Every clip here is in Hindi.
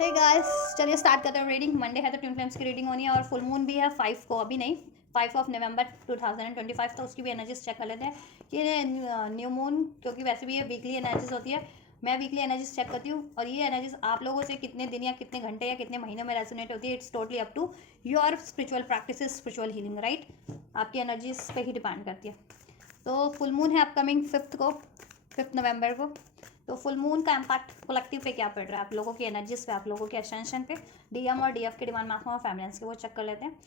हे गाइस, चलिए स्टार्ट करते हैं रीडिंग। मंडे है तो ट्विन फ्लेम्स की रीडिंग होनी है और फुल मून भी है 5 को, अभी नहीं 5 ऑफ नवंबर 2025, तो उसकी भी एनर्जीज चेक कर लेते हैं कि न्यू मून, क्योंकि वैसे भी ये वीकली एनर्जीज होती है। मैं वीकली एनर्जीज चेक करती हूँ और ये एनर्जीज आप लोगों से कितने दिन या कितने घंटे या कितने महीनों में रेजोनेट होती है, it's totally up to your spiritual practice, spiritual healing, right. आपकी एनर्जीज पे ही डिपेंड करती है। तो फुल मून है अपकमिंग 5 नवंबर को। तो फुल मून का इम्पैक्ट कलेक्टिव पे क्या पड़ रहा है, आप लोगों की एनर्जीज पे, आप लोगों के असेंशन पे, डीएम और डीएफ के डिमांड मैक्सिमम और फेमिनिन्स के, वो चेक कर लेते हैं,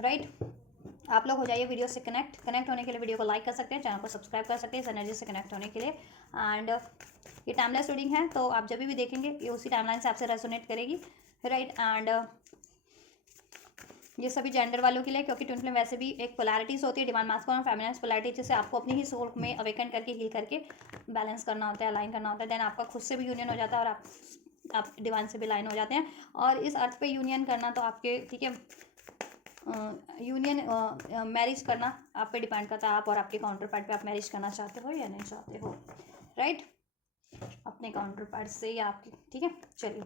राइट। आप लोग हो जाइए वीडियो से कनेक्ट होने के लिए वीडियो को लाइक कर सकते हैं, चैनल को सब्सक्राइब कर सकते हैं इस एनर्जी से कनेक्ट होने के लिए। एंड ये टाइमलेस रीडिंग है, तो आप जब भी देखेंगे ये उसी टाइमलाइन से आपसे रेजोनेट करेगी, राइट। एंड ये सभी जेंडर वालों के लिए, क्योंकि ट्विन फ्लेम वैसे भी एक पोलैरिटीज होती है, डिवाइन मास्कुलिन और फेमिनिन पोलैरिटी, जिसे आपको अपनी ही सोल में अवेकन करके हील करके बैलेंस करना होता है, अलाइन करना होता है। देन आपका खुद से भी यूनियन हो जाता है और आप डिवाइन से भी लाइन हो जाते हैं। और इस अर्थ पे यूनियन करना तो आपके, ठीक है, यूनियन मैरिज करना आप पे डिपेंड करता है, आप और आपके काउंटर पार्ट पे आप मैरिज करना चाहते हो या नहीं चाहते हो, राइट, अपने काउंटर पार्ट से या आपके, ठीक है। चलिए,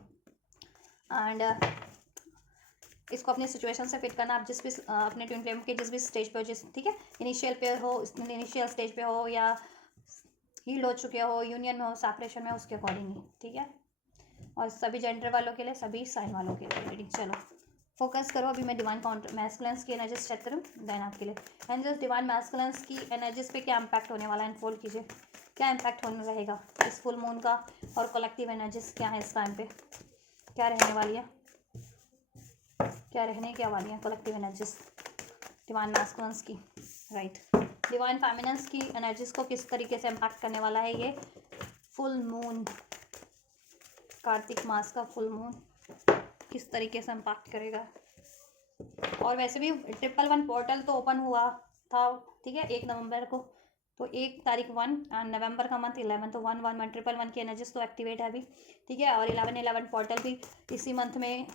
एंड इसको अपनी सिचुएशन से फिट करना, आप जिस भी अपने ट्विन फ्लेम के जिस भी स्टेज पे हो, जिस, ठीक है, इनिशियल स्टेज पे हो या हील हो चुके हो, यूनियन में हो, सेपरेशन में, उसके अकॉर्डिंग ही, ठीक है। और सभी जेंडर वालों के लिए, सभी साइन वालों के लिए रीडिंग। चलो फोकस करो, अभी मैं डिवाइन काउंटर मैस्कुलिन्स की एनर्जीज चेक करूँ देन आपके लिए। एंजल्स, डिवाइन मैस्कुलिन्स की एनर्जीज पे क्या इम्पैक्ट होने वाला है, अनफोल्ड कीजिए, क्या इम्पैक्ट होने रहेगा इस फुल मून का, और कलेक्टिव एनर्जीज क्या है इस टाइम पे, क्या रहने वाली है, क्या रहने क्या वाली है कलेक्टिव एनर्जीज डिवाइन मैस्कुलिन्स की, राइट। डिवाइन फेमिनिन्स की एनर्जीज को किस तरीके से इम्पैक्ट करने वाला है ये फुल मून, कार्तिक मास का फुल मून किस तरीके से इम्पैक्ट करेगा। और वैसे भी 111 पोर्टल तो ओपन हुआ था, ठीक है, 1 नवंबर को, तो 1 तारीख 1 एंड नवंबर का मंथ 11, तो 1 1 की एनर्जीज तो एक्टिवेट है अभी, ठीक है। और 11 पोर्टल भी इसी मंथ में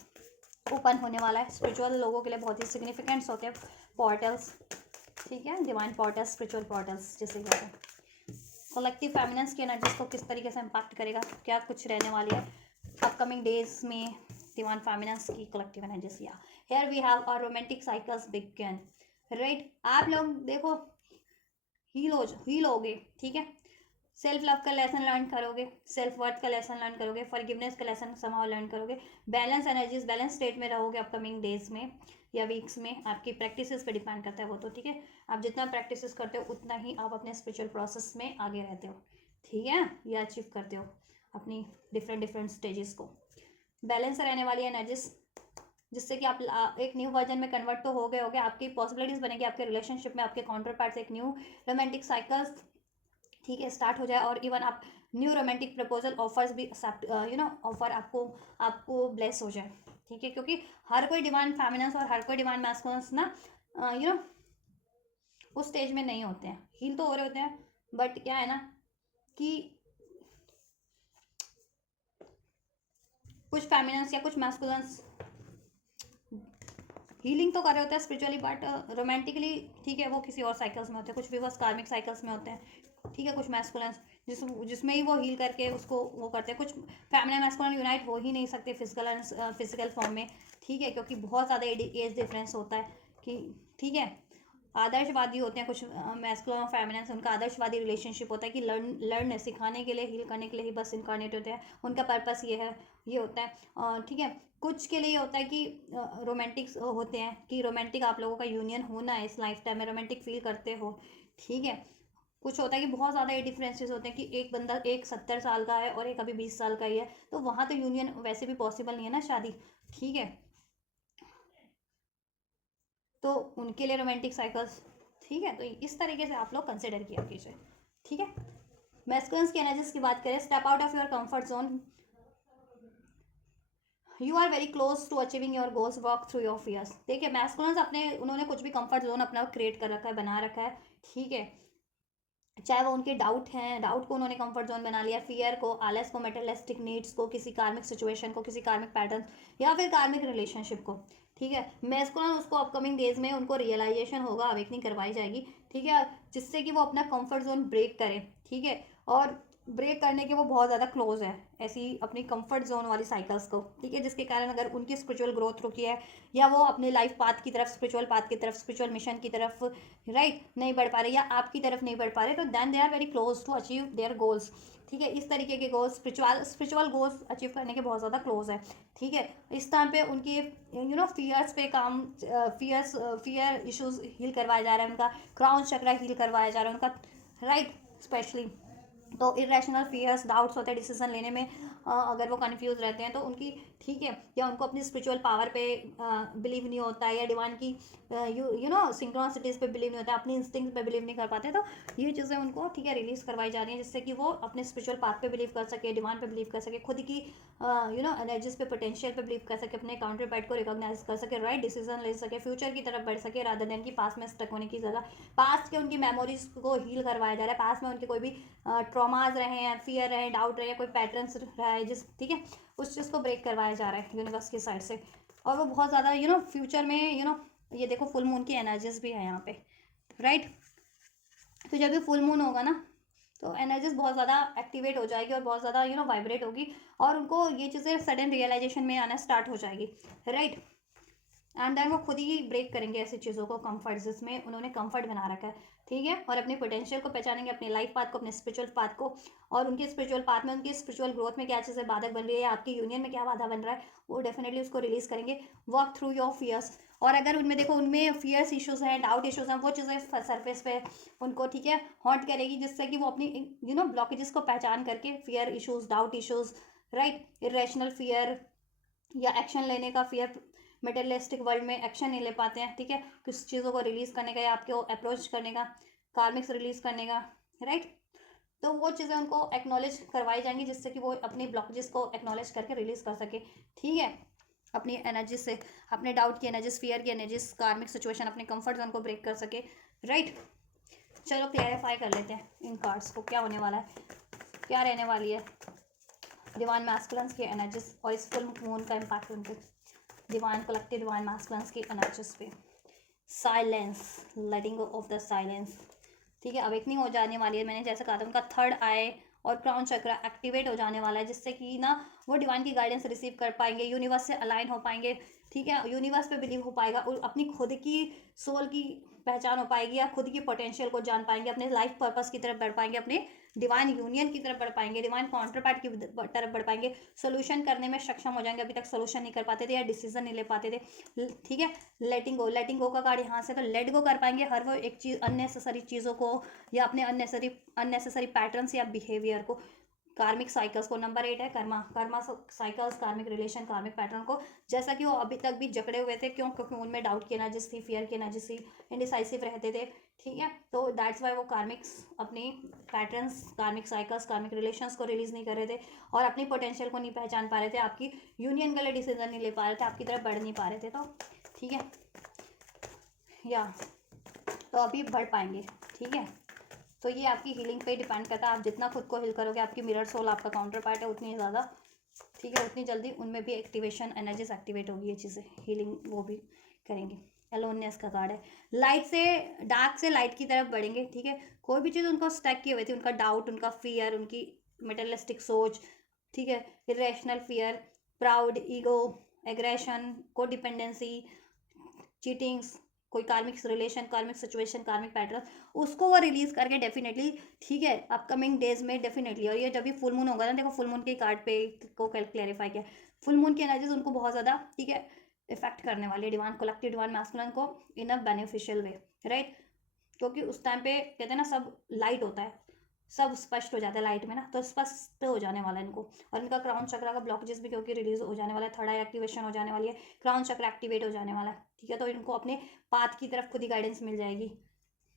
ओपन होने वाला है। स्पिरिचुअल लोगों के लिए बहुत ही सिग्निफिकेंट्स होते हैं पोर्टल्स, ठीक है, डिवाइन पोर्टल्स, स्पिरिचुअल पोर्टल्स जिसे कहते हैं। कलेक्टिव फेमिनिन्स की एनर्जीज को किस तरीके से इम्पैक्ट करेगा, क्या कुछ रहने वाली है अपकमिंग डेज में डिवाइन फेमिनिन्स की कलेक्टिव एनर्जीज। या हियर वी हैव और रोमांटिक साइकिल्स बिगिन, राइट। आप लोग देखो हील होगे, ठीक है, सेल्फ लव का लेसन लर्न करोगे, सेल्फ वर्थ का लेसन लर्न करोगे, फॉरगिवनेस का लेसन समाव लर्न करोगे, बैलेंस एनर्जीज, बैलेंस स्टेट में रहोगे अपकमिंग डेज में या वीक्स में। आपकी प्रैक्टिसेस पे डिपेंड करता है वो तो, ठीक है। आप जितना प्रैक्टिसेस करते हो उतना ही आप अपने स्पिरिचुअल प्रोसेस में आगे रहते हो, ठीक है, या अचीव करते हो अपनी डिफरेंट स्टेजेस को। बैलेंस रहने वाली एनर्जीज, जिससे कि आप एक न्यू वर्जन में कन्वर्ट तो हो गए होगे, आपकी पॉसिबिलिटीज बनेगी आपके रिलेशनशिप में, आपके काउंटर पार्ट से एक न्यू रोमांटिक साइकिल्स, ठीक है, स्टार्ट हो जाए। और इवन आप न्यू रोमांटिक प्रपोजल ऑफर्स भी एक्सेप्ट, ऑफर आपको ब्लेस हो जाए, ठीक है, क्योंकि हर कोई डिवाइन फेमिनिन्स और हर कोई डिवाइन मैस्कुलिन्स ना उस स्टेज में नहीं होते हैं, हील तो हो रहे होते हैं, बट क्या है ना कि कुछ फेमिनिन्स या कुछ मैस्कुलिन्स हीलिंग तो कर रहे होते हैं स्पिरिचुअली, बट रोमांटिकली, ठीक है, वो किसी और साइकिल्स में होते हैं, कुछ वीवर्स कार्मिक साइकिल्स में होते हैं, ठीक है, कुछ मैस्कुलिन्स जिसमें ही वो हील करके उसको वो करते हैं। कुछ फेमिनिन मैस्कुलिन यूनाइट हो ही नहीं सकते फिजिकल फॉर्म में, ठीक है, क्योंकि बहुत ज़्यादा एज डिफरेंस होता है कि, ठीक है, आदर्शवादी होते हैं कुछ मैस्कुलिन और फेमिनिन, उनका आदर्शवादी रिलेशनशिप होता है कि लर्न सिखाने के लिए, हील करने के लिए ही बस इनकारनेट होते हैं, उनका पर्पस ये है, ये होता है, ठीक है। कुछ के लिए होता है कि रोमांटिक होते हैं कि रोमांटिक आप लोगों का यूनियन होना है इस लाइफ टाइम में, रोमांटिक फील करते हो, ठीक है। कुछ होता है कि बहुत ज़्यादा ये डिफरेंसेस होते हैं कि एक बंदा एक 70 साल का है और एक अभी 20 साल का ही है, तो वहाँ तो यूनियन वैसे भी पॉसिबल नहीं है ना, शादी, ठीक है, तो उनके लिए रोमांटिक साइकिल्स, ठीक है। तो इस तरीके से आप लोग कंसिडर किया कीजिए, ठीक है। मैस्कुलिन्स की एनर्जीज की बात करें, step out of your comfort zone, you are very close to achieving your goals, work through your fears. देखिए मैस्कुलिन्स अपने, उन्होंने कुछ भी कंफर्ट जोन अपना क्रिएट कर रखा है, बना रखा है, ठीक है, चाहे वो उनके डाउट हैं, डाउट को उन्होंने कंफर्ट जोन बना लिया, फियर को, आलस को, मेटेरियलिस्टिक नीड्स को, किसी कार्मिक सिचुएशन को, किसी कार्मिक पैटर्न या फिर कार्मिक रिलेशनशिप को, ठीक है। मैस्कुलिन उसको अपकमिंग डेज में उनको रियलाइजेशन होगा, अवेकनिंग करवाई जाएगी, ठीक है, जिससे कि वो अपना कंफर्ट जोन ब्रेक करें, ठीक है। और ब्रेक करने के वो बहुत ज़्यादा क्लोज है ऐसी अपनी कंफर्ट जोन वाली साइकिल्स को, ठीक है, जिसके कारण अगर उनकी स्पिरिचुअल ग्रोथ रुकी है या वो अपने लाइफ पाथ की तरफ, स्पिरिचुअल पाथ की तरफ, स्पिरिचुअल मिशन की तरफ, राइट, नहीं बढ़ पा रहे या आपकी तरफ नहीं बढ़ पा रहे, तो then they are very close to achieve their goals, ठीक है। इस तरीके के गोल्स, स्पिरिचुअल गोल्स अचीव करने के बहुत ज़्यादा क्लोज है, ठीक है। इस टाइम पे उनकी फियर्स पे काम, फियर इश्यूज हील करवाया जा रहा है, उनका क्राउन चक्रा हील करवाया जा रहा है उनका, राइट, स्पेशली। तो इरेशनल फियर्स, डाउट्स होते हैं डिसीजन लेने में, अगर वो कंफ्यूज रहते हैं तो उनकी, ठीक है, या उनको अपनी स्पिरिचुअल पावर पे बिलीव नहीं होता है, या डिवाइन की सिंक्रोनिसिटीज पे बिलीव नहीं होता है, अपनी इंस्टिंक्ट पे बिलीव नहीं कर पाते, तो ये चीज़ें उनको, ठीक है, रिलीज करवाई जा रही हैं, जिससे कि वो अपने स्पिरिचुअल पाथ पे बिलीव कर सके, डिवाइन पे बिलीव कर सके, खुद की एनर्जीज पे, पोटेंशियल पे बिलीव कर सके, अपने काउंटर पार्ट को रिकॉग्नाइज कर सके, राइट डिसीजन ले सके, फ्यूचर की तरफ बढ़ सके, रादर देन की पास्ट में स्टक होने की जगह पास्ट के उनकी मेमोरीज को हील करवाया जा रहा है, पास्ट में उनके कोई भी ट्रॉमाज रहे हैं, फियर रहे, डाउट रहे, कोई पैटर्न्स रहा है जिस, ठीक है, उस चीज़ को ब्रेक करवाया जा रहा है यूनिवर्स की साइड से। और वो बहुत ज़्यादा फ्यूचर में ये देखो फुल मून की एनर्जीज भी है यहाँ पे, राइट। तो जब भी फुल मून होगा ना, तो एनर्जीज बहुत ज़्यादा एक्टिवेट हो जाएगी और बहुत ज़्यादा वाइब्रेट होगी, और उनको ये चीज़ें सडन रियलाइजेशन में आना स्टार्ट हो जाएगी, राइट। एंड देन वो खुद ही ब्रेक करेंगे ऐसी चीज़ों को, कंफर्ट जिसमें उन्होंने कंफर्ट बना रखा है, ठीक है, और अपने पोटेंशियल को पहचानेंगे, अपने लाइफ पाथ को, अपने स्पिरिचुअल पाथ को, और उनके स्पिरिचुअल पाथ में उनकी स्पिरिचुअल ग्रोथ में क्या चीज़ें बाधक बन रही है, आपकी यूनियन में क्या बाधा बन रहा है, वो डेफिनेटली उसको रिलीज करेंगे, वॉक थ्रू योर फियर्स। और अगर उनमें देखो, उनमें फियर्स इश्यूज हैं, डाउट इश्यूज हैं, वो चीज़ें सरफेस पे उनको, ठीक है, हॉन्ट करेगी, जिससे कि वो अपनी ब्लॉकेजेस को पहचान करके, fear issues, doubt issues, right, irrational fear या एक्शन लेने का फियर, मटेरियलिस्टिक वर्ल्ड में एक्शन नहीं ले पाते हैं, ठीक है, कुछ चीज़ों को रिलीज करने का या आपको अप्रोच करने का, कार्मिक्स रिलीज करने का, राइट। तो वो चीज़ें उनको एक्नॉलेज करवाई जाएंगी, जिससे कि वो अपनी ब्लॉकेजेस को एक्नॉलेज करके रिलीज कर सके, ठीक है, अपनी एनर्जी से, अपने डाउट की एनर्जीज, फियर की एनर्जीज, कार्मिक सिचुएशन, अपने कंफर्ट जोन को ब्रेक कर सके, राइट। चलो क्लैरिफाई कर लेते हैं इन कार्ड्स को, क्या होने वाला है, क्या रहने वाली है डिवाइन मैस्कुलिन्स की एनर्जीज और इस फुल मून का इम्पैक्ट उनके डिवाइन कलेक्टिव डिवाइन मैस्कुलिन्स की एनर्जीज पे। Silence, letting go of the silence, ठीक है, अवेकनिंग हो जाने वाली है। मैंने जैसे कहा था, उनका थर्ड आई और क्राउन चक्र एक्टिवेट हो जाने वाला है, जिससे कि ना वो डिवाइन की गाइडेंस रिसीव कर पाएंगे, यूनिवर्स से अलाइन हो पाएंगे, ठीक है, यूनिवर्स पे बिलीव हो पाएगा, और अपनी खुद की सोल की पहचान हो पाएगी, या खुद की पोटेंशियल को जान पाएंगे, अपने लाइफ पर्पस की तरफ बढ़ पाएंगे, अपने डिवाइन यूनियन की तरफ बढ़ पाएंगे, डिवाइन काउंटर पार्ट की तरफ बढ़ पाएंगे, सोल्यूशन करने में सक्षम हो जाएंगे, अभी तक सोल्यूशन नहीं कर पाते थे या डिसीजन नहीं ले पाते थे, ठीक है। लेटिंग गो का कार्ड यहाँ से, तो लेट गो कर पाएंगे हर वो एक चीज़, अननेसेसरी चीज़ों को, या अपने अननेसेसरी पैटर्न्स या बिहेवियर को, कार्मिक साइकिल्स को। नंबर 8 है कर्मा साइकिल्स, कार्मिक रिलेशन, कार्मिक पैटर्न को, जैसा कि वो अभी तक भी जकड़े हुए थे, क्यों, क्योंकि उनमें डाउट की एनर्जीज थी, फियर की एनर्जीज थी, इनडिसाइसिव रहते थे, ठीक है। तो दैट्स वाई वो कार्मिक्स अपनी पैटर्न्स, कार्मिक साइकिल्स, कार्मिक रिलेशंस को रिलीज नहीं कर रहे थे, और अपनी पोटेंशियल को नहीं पहचान पा रहे थे, आपकी यूनियन के लिए डिसीजन नहीं ले पा रहे थे, आपकी तरफ बढ़ नहीं पा रहे थे, तो ठीक है, या तो अभी बढ़ पाएंगे, ठीक है। तो ये आपकी हीलिंग पे डिपेंड करता है, आप जितना खुद को हील करोगे, आपकी मिरर सोल, आपका काउंटर पार्ट है, उतनी ज़्यादा, ठीक है, उतनी जल्दी उनमें भी एक्टिवेशन, एनर्जीज एक्टिवेट होगी, ये चीज़ें हीलिंग वो भी करेंगे। अलोननेस का कार्ड है, लाइट से डार्क से लाइट की तरफ बढ़ेंगे, ठीक है। कोई भी चीज़ उनको स्टक किए हुए थी, उनका डाउट, उनका फियर, उनकी मेटलिस्टिक सोच, ठीक है, irrational fear, proud, ego, aggression, को डिपेंडेंसी, चीटिंग्स, कोई कार्मिक रिलेशन, कार्मिक सिचुएशन, कार्मिक पैटर्न, उसको वो रिलीज करके डेफिनेटली, ठीक है, अपकमिंग डेज में डेफिनेटली। और ये जब भी फुल मून होगा ना, देखो फुल मून के कार्ड पे को क्लैरिफाई किया, फुल मून की एनर्जीज उनको बहुत ज़्यादा, ठीक है, इफेक्ट करने वाली है, डिवाइन कलेक्टिव डिवाइन मैस्कुलिन को, इन अ बेनिफिशियल वे, राइट। क्योंकि उस टाइम पे कहते हैं ना, सब लाइट होता है, सब स्पष्ट हो जाता है लाइट में ना, तो स्पष्ट हो जाने वाला है इनको। और इनका क्राउन चक्र का ब्लॉकेजेस भी क्योंकि रिलीज हो जाने वाला है, थर्ड आई एक्टिवेशन हो जाने वाली है, क्राउन चक्र एक्टिवेट हो जाने वाला है, ठीक है। तो इनको अपने पाथ की तरफ खुद ही गाइडेंस मिल जाएगी,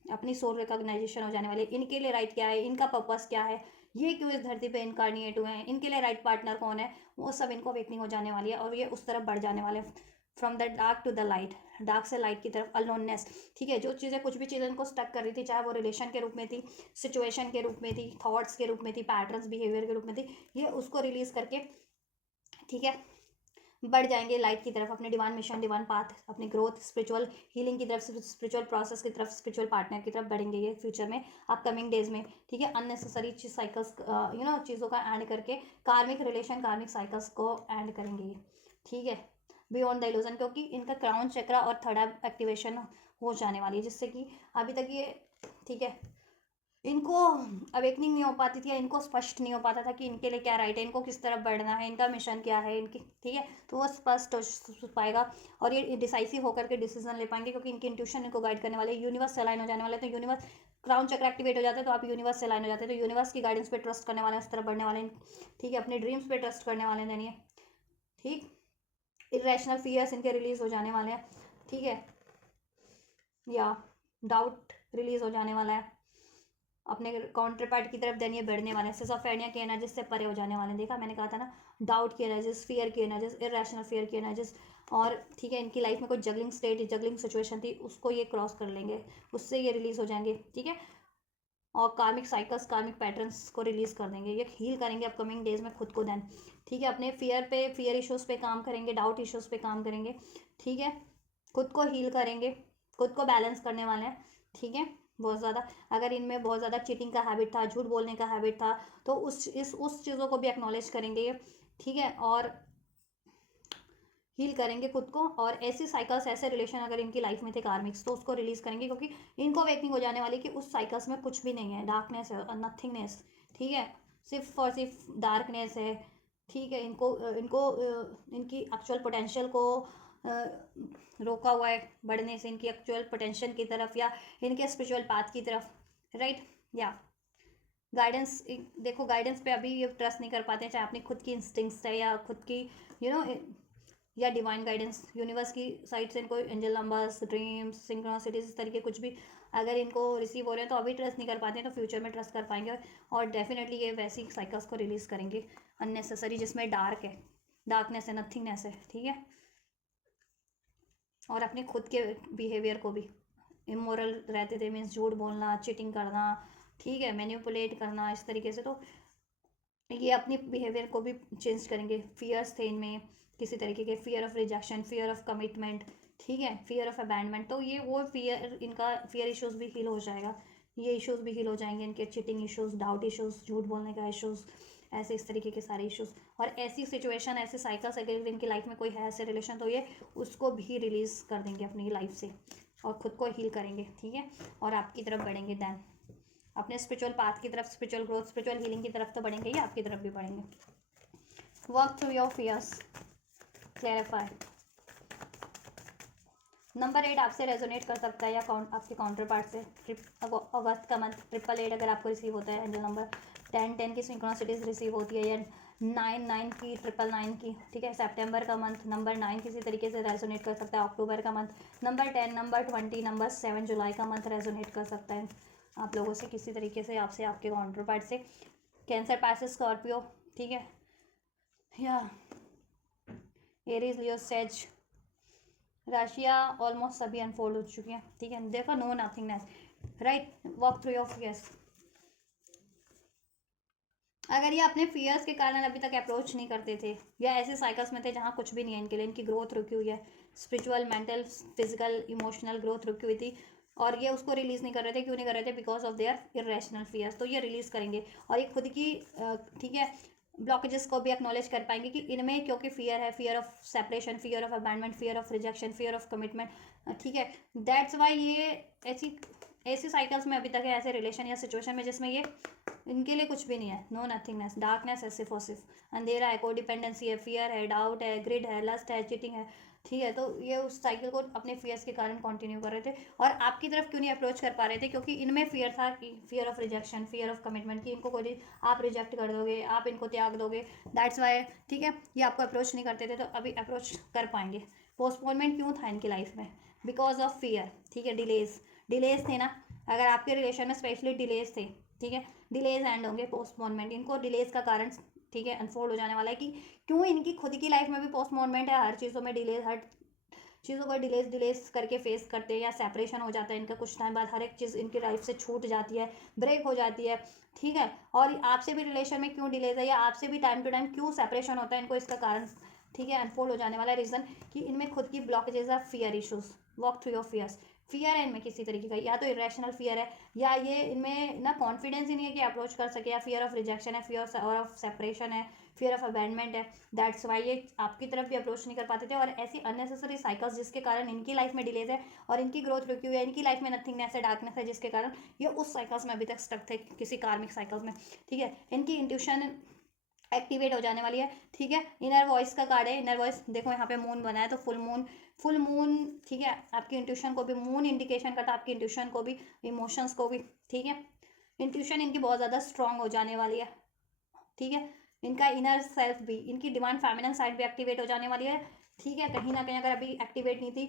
अपनी सोल रिकॉग्नाइजेशन हो जाने वाली है, इनके लिए राइट क्या है, इनका पर्पस क्या है, ये क्यों इस धरती पे इनकारनिएट हुए हैं, इनके लिए राइट पार्टनर कौन है, वो सब इनको अवेकनिंग हो जाने वाली है, और ये उस तरफ बढ़ जाने वाले हैं, from the dark to the light, dark से लाइट की तरफ, अलोननेस, ठीक है। जो चीज़ें, कुछ भी चीज़ें इनको स्टक कर रही थी, चाहे वो रिलेशन के रूप में थी, सिचुएशन के रूप में थी, थॉट्स के रूप में थी, पैटर्न्स बिहेवियर के रूप में थी, ये उसको रिलीज करके, ठीक है, बढ़ जाएंगे लाइट की तरफ, अपने डिवाइन मिशन, डिवाइन पाथ, अपनी ग्रोथ, स्पिरिचुअल हीलिंग की तरफ, स्पिरिचुअल प्रोसेस की तरफ, स्पिरिचुअल पार्टनर की तरफ बढ़ेंगे ये फ्यूचर में, अपकमिंग डेज में, ठीक है। अननेसेसरी चीज साइकिल्स चीज़ों का एंड करके कार्मिक रिलेशन, कार्मिक साइकिल्स को एंड करेंगे ये, ठीक है, बियॉन्ड द इल्यूजन, क्योंकि इनका क्राउन चक्रा और थर्ड एक्टिवेशन हो जाने वाली है, जिससे कि अभी तक ये, ठीक है, इनको अवेकनिंग नहीं हो पाती थी, या इनको स्पष्ट नहीं हो पाता था कि इनके लिए क्या राइट है, इनको किस तरफ बढ़ना है, इनका मिशन क्या है इनकी, ठीक है। तो वो स्पष्ट हो पाएगा और ये डिसाइसिव होकर के डिसीजन ले पाएंगे, क्योंकि इनकी इंट्यूशन इनको गाइड करने वाले, यूनिवर्स से अलाइन हो जाने वाले। तो यूनिवर्स, क्राउन चक्र एक्टिवेट हो जाता है तो आप यूनिवर्स से अलाइन हो जाते हैं, तो यूनिवर्स की गाइडेंस पे ट्रस्ट करने वाले हैं, उस तरफ बढ़ने वाले हैं, ठीक है, अपने ड्रीम्स पे ट्रस्ट करने वाले हैं, जानिए, ठीक। इरेशनल फियर्स इनके रिलीज हो जाने वाले हैं, ठीक है, या डाउट रिलीज हो जाने वाला है, अपने काउंटर पार्ट की तरफ देनिए बढ़ने वाले हैं, सिजोफ्रेनिया की एनर्जी से परे हो जाने वाले हैं। देखा मैंने कहा था ना, डाउट की एनर्जीज, फियर की एनर्जीज, इरेशनल फियर की एनर्जीज, और ठीक है, इनकी लाइफ में कोई जगलिंग स्टेट, जगलिंग सिचुएशन थी, उसको ये क्रॉस कर लेंगे, उससे ये रिलीज हो जाएंगे, ठीक है। और कार्मिक साइकिल्स, कार्मिक पैटर्न्स को रिलीज कर देंगे, ये हील करेंगे अपकमिंग डेज में खुद को देन, ठीक है। अपने फियर पे, फियर इश्यूज पे काम करेंगे, डाउट इश्यूज पे काम करेंगे, ठीक है, खुद को हील करेंगे, खुद को बैलेंस करने वाले हैं, ठीक है। बहुत ज़्यादा, अगर इनमें बहुत ज़्यादा चीटिंग का हैबिट था, झूठ बोलने का हैबिट था, तो उस चीज़ों को भी एक्नॉलेज करेंगे ये, ठीक है, और हील करेंगे खुद को। और ऐसी साइकिल्स, ऐसे रिलेशन अगर इनकी लाइफ में थे कार्मिक्स, तो उसको रिलीज करेंगे, क्योंकि इनको अवेकनिंग हो जाने वाली कि उस साइकिल्स में कुछ भी नहीं है, डार्कनेस है, नथिंगनेस, ठीक है, सिर्फ और सिर्फ डार्कनेस है, ठीक है। इनको इनको इनकी एक्चुअल पोटेंशियल को रोका हुआ है बढ़ने से, इनकी एक्चुअल पोटेंशियल की तरफ, या इनके स्पिरिचुअल पाथ की तरफ, राइट, या गाइडेंस। देखो गाइडेंस पे अभी ये ट्रस्ट नहीं कर पाते हैं, चाहे अपनी खुद की इंस्टिंक्ट्स है या खुद की यू नो या डिवाइन गाइडेंस, यूनिवर्स की साइड से इनको एंजल नंबर्स, ड्रीम्स, सिंक्रोनिसिटीज, इस तरीके कुछ भी अगर इनको रिसीव हो रहे हैं, तो अभी ट्रस्ट नहीं कर पाते हैं, तो फ्यूचर में ट्रस्ट कर पाएंगे, और डेफिनेटली ये वैसी साइकिल्स को रिलीज करेंगे अननेसेसरी, जिसमें डार्क है, डार्कनेस है, नथिंगनेस है, ठीक है। और अपने खुद के बिहेवियर को भी, इमोरल रहते थे, मीन्स झूठ बोलना, चीटिंग करना, ठीक है, मैनिपुलेट करना, इस तरीके से, तो ये अपनी बिहेवियर को भी चेंज करेंगे। फियर्स थे इनमें किसी तरीके के, fear of rejection, fear of commitment, ठीक है, फियर ऑफ अबैंडमेंट, तो ये वो फियर, इनका फियर इश्यूज भी हील हो जाएगा, ये इश्यूज भी हील हो जाएंगे, इनके चीटिंग इश्यूज, डाउट इश्यूज, झूठ बोलने का इश्यूज, ऐसे इस तरीके के सारे इश्यूज। और ऐसी सिचुएशन, ऐसे साइकिल्स अगर इनकी लाइफ में कोई है ऐसे रिलेशन, तो ये उसको भी रिलीज कर देंगे अपनी लाइफ से, और खुद को हील करेंगे, ठीक है, और आपकी तरफ बढ़ेंगे दैन, अपने स्पिरिचुअल पाथ की तरफ, स्पिरिचुअल ग्रोथ, स्पिरिचुअल हीलिंग की तरफ तो बढ़ेंगे ही, आपकी तरफ भी बढ़ेंगे। Work through your fears, clarify. Number 8 आपसे रेजोनेट कर सकता है, या आपके काउंटर पार्ट से। अगस्त का मंथ 888 अगर आपको रिसीव होता है, एंजल नंबर 10 की सिंक्रोनिसिटीज रिसीव होती है, या 9 की, 999 की, ठीक है। सितंबर का मंथ नंबर 9 किसी तरीके से रेजोनेट कर सकता है, अक्टूबर का मंथ नंबर 10, नंबर 20, नंबर 7, जुलाई का मंथ रेजोनेट कर सकता है आप लोगों से किसी तरीके से, आपसे, आपके काउंटर पार्ट से। कैंसर, पैसेस, स्कॉर्पियो, ठीक है, या एरीज, लियो, सेज, राशियाँ ऑलमोस्ट सभी अनफोल्ड हो चुकी हैं, ठीक है। देखो, no nothingness, right, walk through your fears. अगर ये अपने फियर्स के कारण अभी तक अप्रोच नहीं करते थे, या ऐसे साइकिल्स में थे जहाँ कुछ भी नहीं है इनके लिए, इनकी ग्रोथ रुकी हुई है, spiritual, mental, physical, emotional growth रुकी हुई थी, और ये उसको रिलीज नहीं कर रहे थे, क्यों नहीं कर रहे थे? Because of their irrational fears. तो ये रिलीज करेंगे, और ये खुद की ठीक है ब्लॉकेजेस को भी एक्नॉलेज कर पाएंगे कि इनमें क्योंकि फियर है, fear of separation, fear of abandonment, fear of rejection, fear of commitment, ठीक है। दैट्स वाई ये ऐसी ऐसी साइकिल्स में अभी तक है, ऐसे रिलेशन या सिचुएशन में जिसमें ये इनके लिए कुछ भी नहीं है, नो नथिंगनेस, डार्कनेस है, सिर्फ और सिर्फ अंधेरा है, कोडिपेंडेंसी है, फियर है, डाउट है, ग्रिड है, लस्ट है, चीटिंग है, ठीक है। तो ये उस साइकिल को अपने फियर्स के कारण कंटिन्यू कर रहे थे, और आपकी तरफ क्यों नहीं अप्रोच कर पा रहे थे? क्योंकि इनमें फियर था कि fear of rejection, fear of commitment, कि इनको कोई आप रिजेक्ट कर दोगे, आप इनको त्याग दोगे, दैट्स वाई, ठीक है, ये आपको अप्रोच नहीं करते थे। तो अभी अप्रोच कर पाएंगे। पोस्टपोनमेंट क्यों था इनकी लाइफ में? बिकॉज ऑफ फियर, ठीक है, डिलेज थे ना, अगर आपके रिलेशन में स्पेशली डिलेज थे, ठीक है, डिलेज एंड होंगे, पोस्टपोनमेंट, इनको डिलेज का कारण, ठीक है, अनफोल्ड हो जाने वाला है कि क्यों इनकी खुद की लाइफ में भी पोस्टपोनमेंट है, हर चीज़ों में डिलेज, हर चीज़ों को डिलेज करके फेस करते हैं, या सेपरेशन हो जाता है इनका कुछ टाइम बाद, हर एक चीज़ इनकी लाइफ से छूट जाती है, ब्रेक हो जाती है, ठीक है। और आपसे भी रिलेशन में क्यों डिलेज है, या आपसे भी टाइम टू टाइम क्यों सेपरेशन होता है इनको, इसका कारण ठीक है, अनफोल्ड हो जाने वाला है। रीज़न कि इनमें खुद की ब्लॉकेजेस है, fear issues, walk through your fears. Fear है इनमें किसी तरीके का, या तो इरेशनल फियर है, या ये इनमें ना कॉन्फिडेंस ही नहीं है कि अप्रोच कर सके, या फियर ऑफ रिजेक्शन है, फियर ऑफ सेपरेशन है, फियर ऑफ अबैंडमेंट है। दैट्स वाई ये आपकी तरफ भी अप्रोच नहीं कर पाते थे। और ऐसी अननेसेसरी साइकिल्स जिसके कारण इनकी लाइफ में डिलेज है और इनकी ग्रोथ रुकी हुई है, इनकी लाइफ में नथिंगनेस है, डार्कनेस है, जिसके कारण ये उस साइकिल्स में अभी तक स्टक थे, किसी कार्मिक साइकिल्स में। ठीक है, इनकी इंट्यूशन एक्टिवेट हो जाने वाली है। ठीक है, इनर वॉइस का कार्ड है। इनर वॉइस देखो यहाँ पे मून बना है, तो फुल मून, फुल मून, ठीक है, आपकी इंट्यूशन को भी, मून इंडिकेशन करता है आपकी इंट्यूशन को भी, इमोशंस को भी। ठीक है, इंट्यूशन इनकी बहुत ज़्यादा स्ट्रांग हो जाने वाली है। ठीक है, इनका इनर सेल्फ भी, इनकी डिवाइन फेमिनिन साइड भी एक्टिवेट हो जाने वाली है। ठीक है, कहीं ना कहीं अगर अभी एक्टिवेट नहीं थी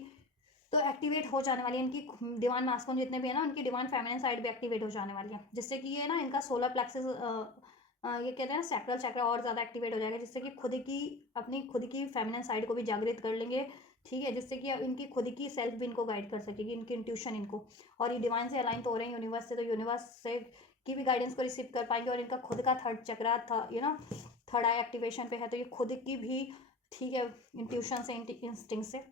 तो एक्टिवेट हो जाने वाली है। इनकी डिवाइन मास्कुलिन जितने भी है ना, उनकी डिवाइन फेमिनिन साइड भी एक्टिवेट हो जाने वाली है, जिससे कि ये ना इनका सोलर प्लेक्सस, ये कहते हैं ना सैक्रल चक्र, और ज़्यादा एक्टिवेट हो जाएगा, जिससे कि खुद की, अपनी खुद की फेमिनिन साइड को भी जागृत कर लेंगे। ठीक है, जिससे कि इनकी खुद की सेल्फ भी इनको गाइड कर सकेगी, इनकी इंट्यूशन इनको। और ये डिवाइन से अलाइन तो हो रहे हैं यूनिवर्स से, तो यूनिवर्स से की भी गाइडेंस को रिसीव कर पाएंगे। और इनका खुद का थर्ड चक्रा था, थर्ड आई एक्टिवेशन पे है, तो ये खुद की भी, ठीक है, इंट्यूशन से, इंस्टिंक्ट से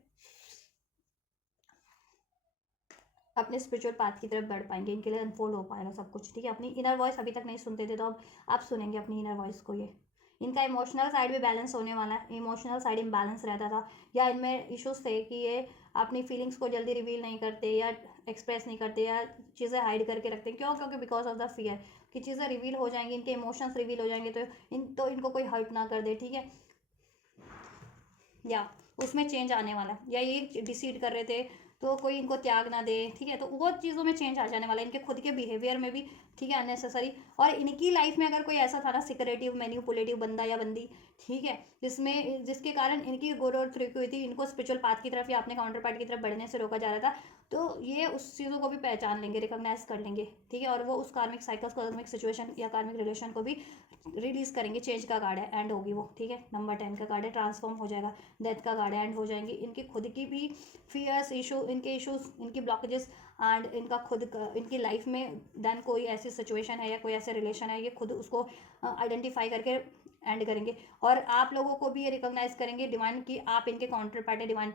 अपने स्पिरिचुअल पाथ की तरफ बढ़ पाएंगे। इनके लिए अनफोल्ड हो पाएगा सब कुछ। ठीक है, अपनी इनर वॉइस अभी तक नहीं सुनते थे, तो अब आप सुनेंगे अपनी इनर वॉइस को। ये इनका इमोशनल साइड भी बैलेंस होने वाला है। इमोशनल साइड इम्बैलेंस रहता था, या इनमें इश्यूज थे कि ये अपनी फीलिंग्स को जल्दी रिवील नहीं करते, या एक्सप्रेस नहीं करते, या चीज़ें हाइड करके रखते हैं। क्यों? क्योंकि बिकॉज ऑफ द फियर कि चीज़ें रिवील हो जाएंगी, इनके इमोशंस रिवील हो जाएंगे, तो इनको कोई हर्ट ना कर दे। ठीक है, या उसमें चेंज आने वाला है, या ये डिसीड कर रहे थे तो कोई इनको त्याग ना दे। ठीक है, तो वो चीज़ों में चेंज आ जाने वाला है, इनके खुद के बिहेवियर में भी। ठीक है, अननेसेसरी। और इनकी लाइफ में अगर कोई ऐसा था ना सिक्रेटिव मैनिपुलेटिव बंदा या बंदी, ठीक है, जिसके कारण इनकी ग्रोथ रुकी हुई थी, इनको स्पिरिचुअल पाथ की तरफ या अपने काउंटर पार्ट की तरफ बढ़ने से रोका जा रहा था, तो ये उस चीज़ों को भी पहचान लेंगे, रिकॉग्नाइज कर लेंगे। ठीक है, और वो उस कार्मिक साइकिल्स, कार्मिक सिचुएशन या कार्मिक रिलेशन को भी रिलीज करेंगे। चेंज का कार्ड है, एंड होगी वो। ठीक है, नंबर 10 का कार्ड है, ट्रांसफॉर्म हो जाएगा। डेथ का कार्ड है, एंड हो जाएंगी इनकी खुद की भी फियर्स, इनके इश्यूज, इनकी ब्लॉकेजेस, एंड इनका खुद इनकी लाइफ में देन कोई ऐसी सिचुएशन है या कोई ऐसे रिलेशन है, ये खुद उसको आइडेंटिफाई करके एंड करेंगे। और आप लोगों को भी ये रिकॉग्नाइज करेंगे डिवाइन की आप इनके काउंटर पार्ट है। डिवाइन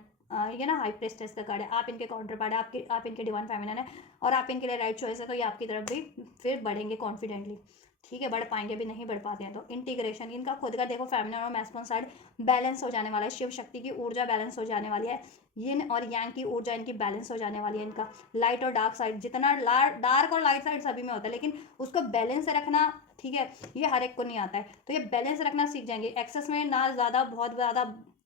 ये ना हाई प्रेस्टेस का कार्ड है, आप इनके काउंटर पार्ट है, आप इनके डिवाइन फेमिनिन है, और आप इनके लिए राइट चॉइस है, तो ये आपकी तरफ भी फिर बढ़ेंगे कॉन्फिडेंटली। ठीक है, बढ़ पाएंगे, अभी नहीं बढ़ पाते हैं तो। इंटीग्रेशन, इनका खुद का देखो फेमिनिन और मैस्कुलिन साइड बैलेंस हो जाने वाला है। शिव शक्ति की ऊर्जा बैलेंस हो जाने वाली है। यिन और यांग की ऊर्जा इनकी बैलेंस हो जाने वाली है। इनका लाइट और डार्क साइड, जितना डार्क और लाइट साइड सभी में होता है, लेकिन उसको बैलेंस रखना, ठीक है, ये हर एक को नहीं आता है, तो ये बैलेंस रखना सीख जाएंगे। एक्सेस में ना ज़्यादा बहुत ज़्यादा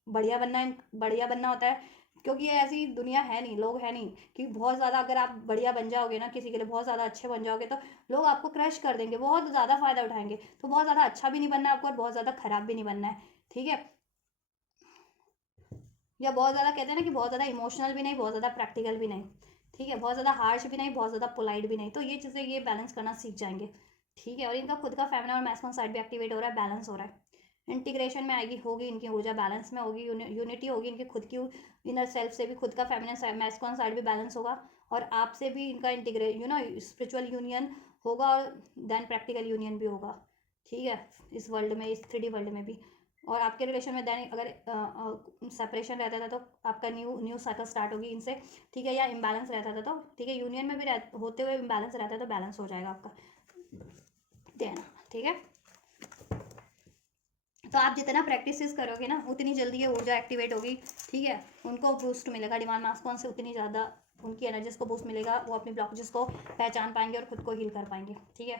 बढ़िया बनना होता है, क्योंकि ये ऐसी दुनिया है नहीं, लोग है नहीं कि बहुत ज़्यादा अगर आप बढ़िया बन जाओगे ना, किसी के लिए बहुत ज़्यादा अच्छे बन जाओगे, तो लोग आपको क्रश कर देंगे, बहुत ज़्यादा फायदा उठाएंगे। तो बहुत ज़्यादा अच्छा भी नहीं बनना है आपको, और बहुत ज़्यादा खराब भी नहीं बनना है। ठीक है, या बहुत ज़्यादा कहते हैं ना कि बहुत ज़्यादा इमोशनल भी नहीं, बहुत ज़्यादा प्रैक्टिकल भी नहीं। ठीक है, बहुत ज़्यादा हार्श भी नहीं, बहुत ज़्यादा पोलाइट भी नहीं। तो ये चीज़ें ये बैलेंस करना सीख जाएंगे। ठीक है, और इनका खुद का फेमिनिन और मैस्कुलिन साइड भी एक्टिवेट हो रहा है, बैलेंस हो रहा है। इंटीग्रेशन में आएगी, होगी इनकी ऊर्जा बैलेंस में होगी, यूनिटी होगी इनकी खुद की इनर सेल्फ से भी, खुद का फेमिनिन मैस्कुलिन साइड भी बैलेंस होगा, और आपसे भी इनका स्पिरिचुअल यूनियन होगा, और देन प्रैक्टिकल यूनियन भी होगा। ठीक है, इस वर्ल्ड में, इस 3D वर्ल्ड में भी। और आपके रिलेशन में देन अगर सेपरेशन रहता था, तो आपका न्यू साइकिल स्टार्ट होगी इनसे। ठीक है, या इम्बैलेंस रहता था, तो ठीक है, यूनियन में भी होते हुए इम्बैलेंस रहता है, तो बैलेंस हो जाएगा आपका देन। ठीक है, तो आप जितना प्रैक्टिस करोगे ना, उतनी जल्दी ये ऊर्जा एक्टिवेट होगी। ठीक है, उनको बूस्ट मिलेगा डिवाइन मास्कुलिन से, उतनी ज़्यादा उनकी एनर्जीज को बूस्ट मिलेगा, वो अपनी ब्लॉकेजेस को पहचान पाएंगे और खुद को हील कर पाएंगे। ठीक है,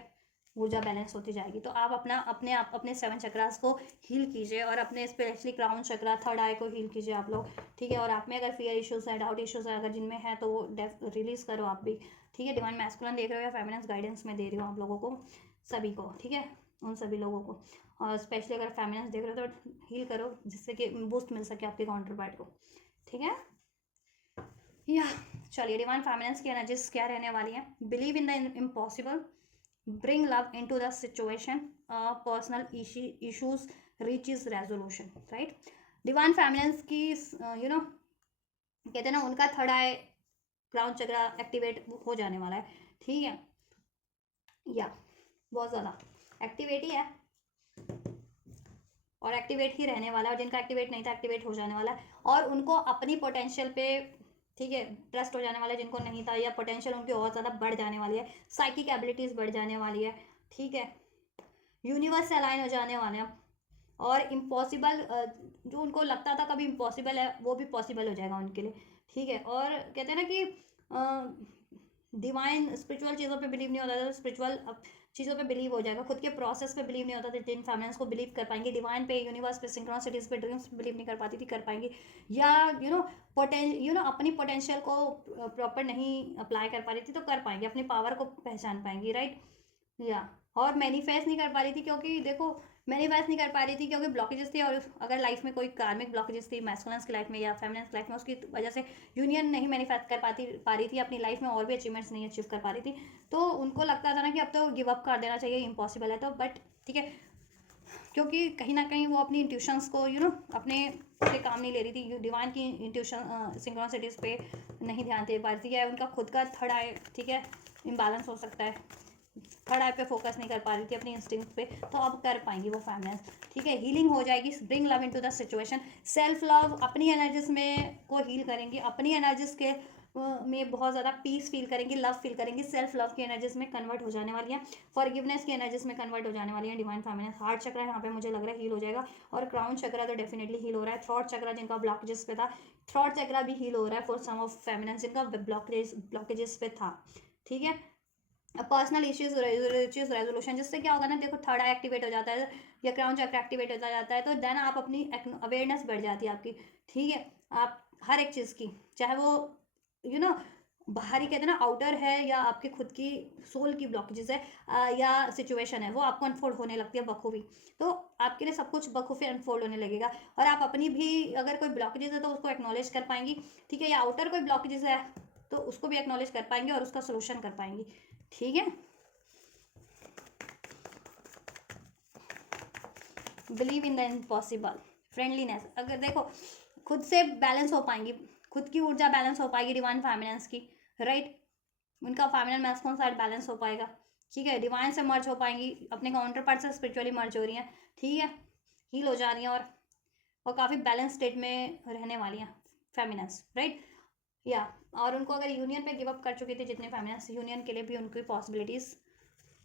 ऊर्जा बैलेंस होती जाएगी। तो आप अपने 7 चक्रास को हील कीजिए, और अपने स्पेशली क्राउन चक्रा, थर्ड आई को हील कीजिए आप लोग। ठीक है, और आप में अगर फियर इश्यूज है, डाउट इश्यूज है, अगर जिनमें है, तो वो रिलीज करो आप भी। ठीक है, डिवाइन मैस्कुलिन देख रहे हो या फेमिनिन गाइडेंस में दे रही हूँ आप लोगों को, सभी को। ठीक है, उन सभी लोगों को, और स्पेशली अगर फेमिनिन देख रहे हो तो हील करो, जिससे कि बूस्ट मिल सके आपके काउंटर पार्ट को। ठीक है, या चलिए, डिवाइन फेमिनिन की एनर्जीज क्या रहने वाली है। Believe in the impossible, bring love into the situation, personal issues reaches resolution, right? Divine feminines की कहते हैं ना, उनका थर्ड आई क्राउन चक्रा एक्टिवेट हो जाने वाला है। ठीक है, या बहुत ज़्यादा एक्टिवेट ही है। और एक्टिवेट ही रहने वाला है, और जिनका एक्टिवेट नहीं था एक्टिवेट हो जाने वाला है, और उनको अपनी पोटेंशियल पे, ठीक है, ट्रस्ट हो जाने वाला है जिनको नहीं था, या पोटेंशियल उनकी और ज़्यादा बढ़ जाने वाली है, साइकिक एबिलिटीज़ बढ़ जाने वाली है, ठीक है, यूनिवर्स से अलाइन हो जाने वाले हैं, और इम्पॉसिबल जो उनको लगता था कभी इम्पॉसिबल है वो भी पॉसिबल हो जाएगा उनके लिए, ठीक है। और कहते हैं ना कि डिवाइन स्पिरिचुअल चीज़ों पे बिलीव नहीं होता था, स्पिरिचुअल चीज़ों पे बिलीव हो जाएगा, खुद के प्रोसेस पे बिलीव नहीं होता था, जिन फेमिनिन्स को बिलीव कर पाएंगे, डिवाइन पे, यूनिवर्स पे, सिंक्रोनिसिटीज पे, ड्रीम्स पे बिलीव नहीं कर पाती थी, कर पाएंगी, या अपनी पोटेंशियल को प्रॉपर नहीं अप्लाई कर पा रही थी तो कर पाएंगी, अपनी पावर को पहचान पाएंगी, राइट, या और मैनिफेस्ट नहीं कर पा रही थी, क्योंकि देखो मैनिफेस्ट नहीं कर पा रही थी क्योंकि ब्लॉकेजेस थे, और अगर लाइफ में कोई कार्मिक ब्लॉकेजेस थी मैस्कुलिन्स की लाइफ में या फेमिनिन्स की लाइफ में, उसकी वजह से यूनियन नहीं मैनिफेस्ट कर पा रही थी अपनी लाइफ में, और भी अचीवमेंट्स नहीं अचीव कर पा रही थी, तो उनको लगता था ना कि अब तो गिव अप कर देना चाहिए, इम्पॉसिबल है, तो बट ठीक है, क्योंकि कहीं ना कहीं वो अपनी इंट्यूशंस को अपने से काम नहीं ले रही थी, डिवाइन की इंट्यूशन सिंक्रोनिसिटीज पे नहीं ध्यान दे पा रही थी, या उनका खुद का थर्ड आई, ठीक है, इम्बैलेंस हो सकता है, थर्ड आई पे फोकस नहीं कर पा रही थी अपनी इंस्टिंक्ट पे, तो अब कर पाएंगी वो फेमिनिन्स, ठीक है, हीलिंग हो जाएगी, bring love into the situation, self love, अपनी एनर्जीज में को हील करेंगी, अपनी एनर्जीज के में बहुत ज़्यादा पीस फील करेंगी, लव फील करेंगी, सेल्फ लव की एनर्जीज में कन्वर्ट हो जाने वाली है, फॉरगिवनेस की एनर्जीज में कन्वर्ट हो जाने वाली है डिवाइन फेमिनिन्स। हार्ट चक्र यहाँ पे मुझे लग रहा है हील हो जाएगा, और क्राउन चक्र तो डेफिनेटली हील हो रहा है, थ्रॉट चक्र जिनका ब्लॉकेजेस पे था, थ्रॉट चक्र भी हील हो रहा है फॉर सम ऑफ फेमिनिन्स जिनका ब्लॉकेजेस पे था, ठीक है। पर्सनल इश्यूज रेजोल्यूशन, जिससे क्या होगा ना, देखो थर्ड आई एक्टिवेट हो जाता है या क्राउन चक्र एक्टिवेट हो जाता है, तो देन आप अपनी अवेयरनेस बढ़ जाती है आपकी, ठीक है, आप हर एक चीज़ की, चाहे वो बाहरी कहते हैं ना आउटर है, या आपके खुद की सोल की ब्लॉकेजेस है, या सिचुएशन है, वो आपको अनफोल्ड होने लगती है बखूबी, तो आपके लिए सब कुछ बखूबी अनफोल्ड होने लगेगा, और आप अपनी भी अगर कोई ब्लॉकेजेस है तो उसको एक्नॉलेज कर पाएंगी, ठीक है, या आउटर कोई ब्लॉकेजेस है तो उसको भी एक्नॉलेज कर पाएंगे और उसका सोल्यूशन कर पाएंगी, ठीक है। Believe in the impossible, friendliness, अगर देखो खुद से बैलेंस हो पाएंगी, खुद की ऊर्जा बैलेंस हो पाएगी डिवाइन फेमिनिन्स की, राइट, उनका फेमिनिन मैस्कुलिन साइड बैलेंस हो पाएगा, ठीक है, डिवाइन से मर्ज हो पाएंगी, अपने काउंटर पार्ट से स्पिरिचुअली मर्ज हो रही हैं, ठीक है, हील हो जा रही हैं, और काफ़ी बैलेंस स्टेट में रहने वाली हैं फेमिनिन्स, राइट, या और उनको अगर यूनियन पे गिव अप कर चुकी थी जितने फेमिनिन्स, यूनियन के लिए भी उनकी पॉसिबिलिटीज़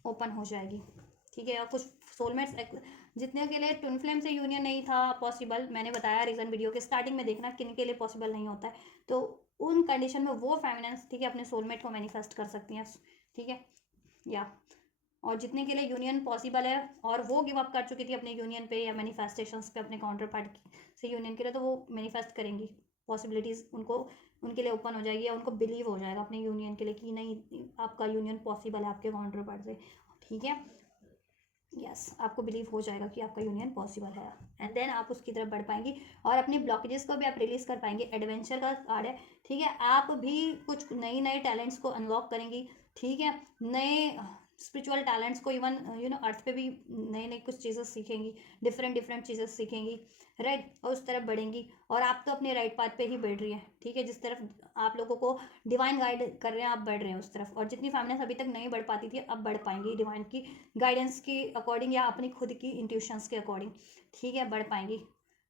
ओपन हो जाएगी, ठीक है, और कुछ सोलमेट्स जितने के लिए ट्विन फ्लेम से यूनियन नहीं था पॉसिबल, मैंने बताया रीज़न वीडियो के स्टार्टिंग में, देखना किन के लिए पॉसिबल नहीं होता है, तो उन कंडीशन में वो फेमिनिन्स, ठीक है, अपने सोलमेट को मैनिफेस्ट कर सकती हैं, ठीक है, या और जितने के लिए यूनियन पॉसिबल है और वो गिव अप कर चुकी थी अपने यूनियन पे या मैनिफेस्टेशंस पे अपने काउंटर पार्ट से यूनियन के लिए, तो वो मैनिफेस्ट करेंगी, पॉसिबिलिटीज़ उनको उनके लिए ओपन हो जाएगी, या उनको बिलीव हो जाएगा अपने यूनियन के लिए कि नहीं आपका यूनियन पॉसिबल है आपके काउंटर पार्ट से, ठीक है, यस, आपको बिलीव हो जाएगा कि आपका यूनियन पॉसिबल है, एंड देन आप उसकी तरफ बढ़ पाएंगी, और अपनी ब्लॉकेजेस को भी आप रिलीज़ कर पाएंगे, एडवेंचर का कार्ड है, ठीक है, आप भी कुछ नए नए टैलेंट्स को अनलॉक करेंगी, ठीक है, नए स्पिरिचुअल टैलेंट्स को, इवन अर्थ पे भी नई नई कुछ चीज़ें सीखेंगी, डिफरेंट डिफरेंट चीज़ें सीखेंगी, राइट, और उस तरफ बढ़ेंगी, और आप तो अपने राइट पाथ पे ही बढ़ रही हैं, ठीक है, जिस तरफ आप लोगों को डिवाइन गाइड कर रहे हैं आप बढ़ रहे हैं उस तरफ, और जितनी फेमिनिन्स अभी तक नहीं बढ़ पाती थी अब बढ़ पाएंगी डिवाइन की गाइडेंस के अकॉर्डिंग, या अपनी खुद की इंट्यूशंस के अकॉर्डिंग, ठीक है, बढ़ पाएंगी,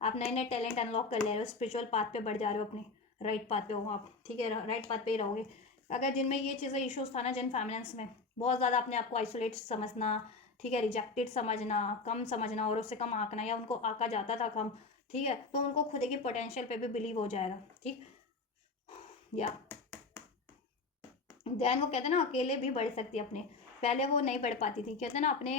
आप नए नए टैलेंट अनलॉक कर ले रहे हो, स्पिरिचुअल पाथ पे बढ़ जा रहे हो, अपने राइट पाथ पे हो आप, ठीक है, राइट पाथ पे ही रहोगे। अगर जिनमें ये चीज़ें इश्यूज था ना, जिन फेमिनिन्स में बहुत ज़्यादा अपने आप को आइसोलेट समझना, ठीक है, रिजेक्टेड समझना, कम समझना, और उससे कम आंकना, या उनको आंका जाता था कम, ठीक है, तो उनको खुद की पोटेंशियल पे भी बिलीव हो जाएगा, ठीक, या देन वो कहते हैं ना अकेले भी बढ़ सकती है अपने, पहले वो नहीं बढ़ पाती थी, कहते हैं ना अपने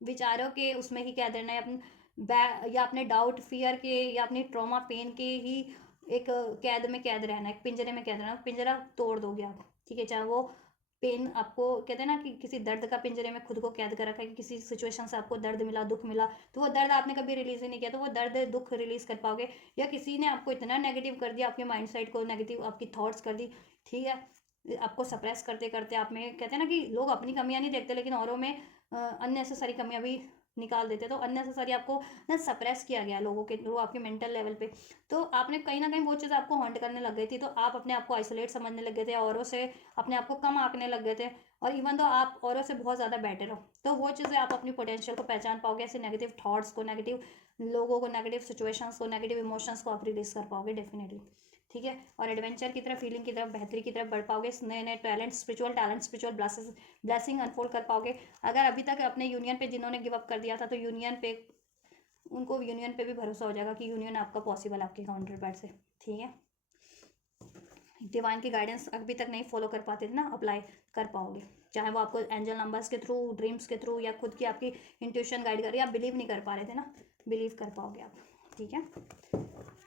विचारों के उसमें ही कह देना है, अपने या अपने डाउट फियर के या अपनी ट्रॉमा पेन के ही एक कैद में कैद रहना, एक पिंजरे में कैद रहना, पिंजरा तोड़ दोगे आप, ठीक है, चाहे वो पेन आपको कहते हैं ना कि किसी दर्द का पिंजरे में खुद को कैद कर रखा है, कि किसी सिचुएशन से आपको दर्द मिला, दुख मिला, तो वो दर्द आपने कभी रिलीज ही नहीं किया, तो वो दर्द दुख रिलीज कर पाओगे, या किसी ने आपको इतना नेगेटिव कर दिया, आपके माइंड सेट को नेगेटिव आपकी थॉट्स कर दी, ठीक है, आपको सप्रेस करते करते आप में कहते हैं ना कि लोग अपनी कमियां नहीं देखते लेकिन औरों में अननेसेसरी कमियां भी निकाल देते, तो अननेसेसरी आपको ना सप्रेस किया गया लोगों के थ्रू आपके मेंटल लेवल पे, तो आपने कहीं ना कहीं वो चीज़ आपको हॉन्ट करने लग गई थी, तो आप अपने आप को आइसोलेट समझने लग गए थे, औरों से अपने आप को कम आंकने लग गए थे, और इवन तो आप औरों से बहुत ज़्यादा बेटर हो, तो वो चीज़ें आप अपनी पोटेंशियल को पहचान पाओगे, ऐसे नेगेटिव थॉट्स को, नेगेटिव लोगों को, नेगेटिव सिचुएशंस को, नेगेटिव इमोशंस को आप रिलीज कर पाओगे डेफिनेटली, ठीक है। और एडवेंचर की तरफ, फीलिंग की तरफ, बेहतरी की तरफ बढ़ पाओगे, नए नए टैलेंट, स्पिरिचुअल ब्लेसिंग अनफोल्ड कर पाओगे। अगर अभी तक अपने यूनियन पे जिन्होंने गिव अप कर दिया था, तो यूनियन पे उनको यूनियन पे भी भरोसा हो जाएगा कि यूनियन आपका पॉसिबल आपके काउंटर पार्ट से, ठीक है। डिवाइन की गाइडेंस अभी तक नहीं फॉलो कर पाते थे ना, अप्लाई कर पाओगे, चाहे वो आपको एंजल नंबर्स के थ्रू, ड्रीम्स के थ्रू, या खुद की आपकी इंट्यूशन गाइड कर रही है, आप बिलीव नहीं कर पा रहे थे ना, बिलीव कर पाओगे आप, ठीक है।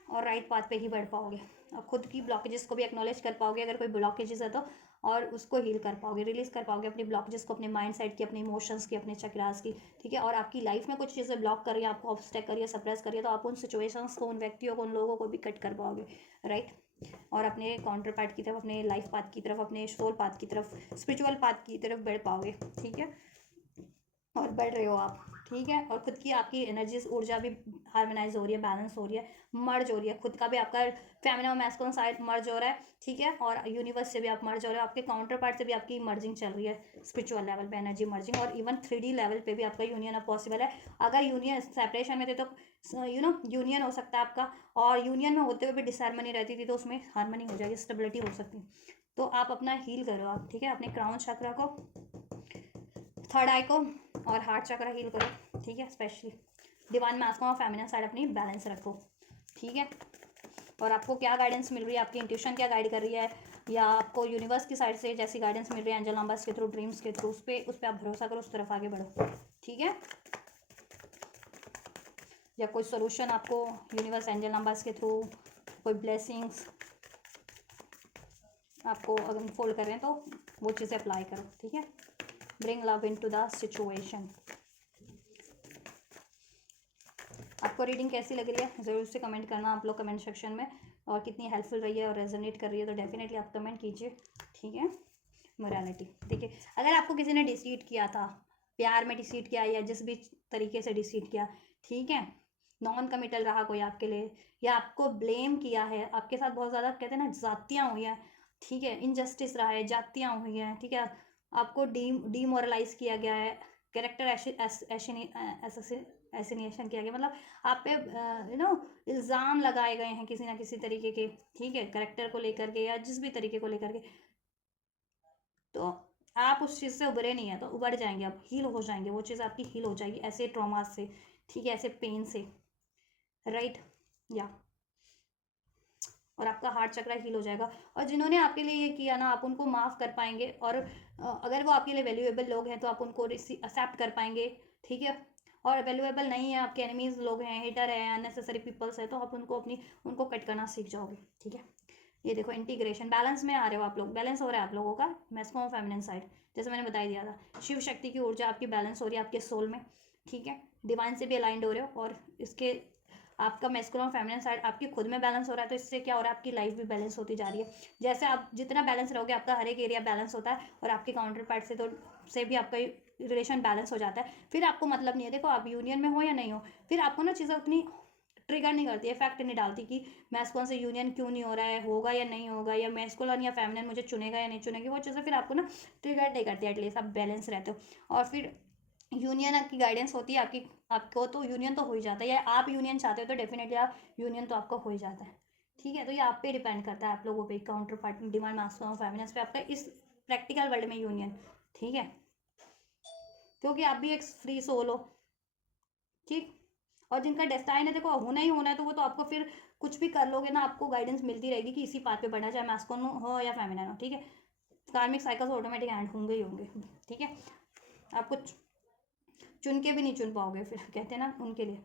और राइट पाथ पे ही बढ़ पाओगे, और खुद की ब्लॉकेजेस को भी एक्नॉलेज कर पाओगे अगर कोई ब्लॉकेजेस है तो, और उसको हील कर पाओगे, रिलीज कर पाओगे अपनी ब्लॉकेजेस को, अपने माइंड सेट की, अपने इमोशंस की, अपने चक्रास की, ठीक है। और आपकी लाइफ में कुछ चीज़ें ब्लॉक कर रही है, आपको ऑब्स्टेक कर रही है, सप्रेस कर रही है, तो आप उन सिचुएशंस को, उन व्यक्तियों को, उन लोगों को भी कट कर पाओगे, राइट। और अपने काउंटर पार्ट की तरफ, अपने लाइफ पाथ की तरफ, अपने सोल पाथ की तरफ, स्पिरिचुअल पाथ की तरफ बढ़ पाओगे, ठीक है। और बढ़ रहे हो आप, ठीक है। और खुद की आपकी एनर्जीज, ऊर्जा भी हार्मोनाइज हो रही है, बैलेंस हो रही है, मर्ज हो रही है, खुद का भी आपका फेमिनिन और मैस्कुलिन साइड मर्ज हो रहा है, ठीक है। और यूनिवर्स से भी आप मर्ज हो रहे हो, आपके काउंटर पार्ट से भी आपकी मर्जिंग चल रही है, स्पिरिचुअल लेवल पे एनर्जी मर्जिंग, और इवन 3D लेवल पे भी आपका यूनियन अब पॉसिबल है। अगर यूनियन सेपरेशन में थे तो यूनियन हो सकता है आपका, और यूनियन में होते हुए भी डिसहार्मनी रहती थी, तो उसमें हार्मनी हो जाएगी, स्टेबिलिटी हो सकती है। तो आप अपना हील करो आप, ठीक है, अपने क्राउन चक्र को, थर्ड आई को, और हार्ट चक्र हील करो, ठीक है। स्पेशली डिवाइन मैस्कुलिन और फेमिनिन साइड अपनी बैलेंस रखो, ठीक है। और आपको क्या गाइडेंस मिल रही है, आपकी इंट्यूशन क्या गाइड कर रही है, या आपको यूनिवर्स की साइड से जैसी गाइडेंस मिल रही है, एंजल नंबर्स के थ्रू, ड्रीम्स के थ्रू, उस पर आप भरोसा करो, उस तरफ आगे बढ़ो, ठीक है। या कोई सोल्यूशन आपको यूनिवर्स, एंजल नंबर्स के थ्रू, कोई ब्लेसिंग्स आपको अगर फोल्ड कर रहे हैं, तो वो चीज़ें अप्लाई करो, ठीक है। Bring love into the situation. आपको रीडिंग कैसी लग रही है ज़रूर से कमेंट करना आप लोग कमेंट सेक्शन में, और कितनी हेल्पफुल रही है और रेजोनेट कर रही है तो डेफिनेटली आप कमेंट कीजिए, ठीक है। मोरालिटी देखिए, अगर आपको किसी ने डिसीट किया था, प्यार में डिसीट किया या जिस भी तरीके से डिसीट किया, ठीक है, नॉन कमिटल रहा कोई आपके लिए, या आपको ब्लेम किया है, आपके साथ बहुत ज़्यादा कहते हैं ना जातियाँ हुई हैं, ठीक है, इनजस्टिस रहा है, जातियाँ हुई हैं, ठीक है, आपको डीमोरलाइज किया गया है, कैरेक्टर एसिनेशन किया गया, मतलब आप पे इल्ज़ाम लगाए गए हैं किसी ना किसी तरीके के, ठीक है, करेक्टर को लेकर के या जिस भी तरीके को लेकर के, तो आप उस चीज़ से उभरे नहीं है, तो उभर जाएंगे, आप हील हो जाएंगे, वो चीज़ आपकी हील हो जाएगी ऐसे ट्रॉमा से, ठीक है, ऐसे पेन से, राइट, या और आपका हार्ट चक्र हील हो जाएगा। और जिन्होंने आपके लिए ये किया ना, आप उनको माफ़ कर पाएंगे, और अगर वो आपके लिए वैल्यूएबल लोग हैं तो आप उनको एक्सेप्ट कर पाएंगे, ठीक है। और वैल्यूएबल नहीं है, आपके एनिमीज लोग हैं, हेटर है, अननेसेसरी पीपल्स है, तो आप उनको कट करना सीख जाओगे, ठीक है। ये देखो इंटीग्रेशन, बैलेंस में आ रहे हो आप लोग, बैलेंस हो रहा है आप लोगों का मैस्कुलिन और फेमिनिन साइड, जैसे मैंने बता दिया था, शिव शक्ति की ऊर्जा आपकी बैलेंस हो रही है आपके सोल में, ठीक है, डिवाइन से भी अलाइंड हो रहे हो, और इसके आपका मैस्कुलिन और फेमिनिन साइड आपकी खुद में बैलेंस हो रहा है, तो इससे क्या हो रहा है, आपकी लाइफ भी बैलेंस होती जा रही है। जैसे आप जितना बैलेंस रहोगे, आपका हर एक एरिया बैलेंस होता है, और आपके काउंटर पार्ट से भी आपका रिलेशन बैलेंस हो जाता है। फिर आपको मतलब नहीं है, देखो आप यूनियन में हो या नहीं हो, फिर आपको ना चीज़ें उतनी ट्रिगर नहीं करती, इफेक्ट नहीं डालती कि मैस्कुलिन से यूनियन क्यों नहीं हो रहा है, होगा या नहीं होगा, या मैस्कुलिन या फेमिनिन मुझे चुनेगा या नहीं चुनेगी, वो चीज़ें फिर आपको ना ट्रिगर नहीं करती, एटलीस्ट आप बैलेंस रहते हो। और फिर यूनियन की गाइडेंस होती है आपको, तो यूनियन तो हो ही जाता है, या आप यूनियन चाहते हो तो डेफिनेटली आप यूनियन तो आपका हो ही जाता है, ठीक है। तो ये आप पे डिपेंड करता है, आप लोगों पे, काउंटर पार्ट, डिमांड मैस्कुलिन और फेमिनिन पे आपका इस प्रैक्टिकल वर्ल्ड में यूनियन, ठीक है, क्योंकि आप भी एक फ्री सोल हो, ठीक। और जिनका डेस्टाइन है, देखो होना ही होना है, तो वो तो आपको फिर कुछ भी कर लोगे ना, आपको गाइडेंस मिलती रहेगी कि इसी पाथ पे बढ़ना, चाहे मैस्कुलिन हो या फेमिनिन हो, ठीक है। कार्मिक साइकिल्स ऑटोमेटिक एंड होंगे ही होंगे, ठीक है। आपको चुन के भी नहीं चुन पाओगे, फिर कहते हैं ना उनके लिए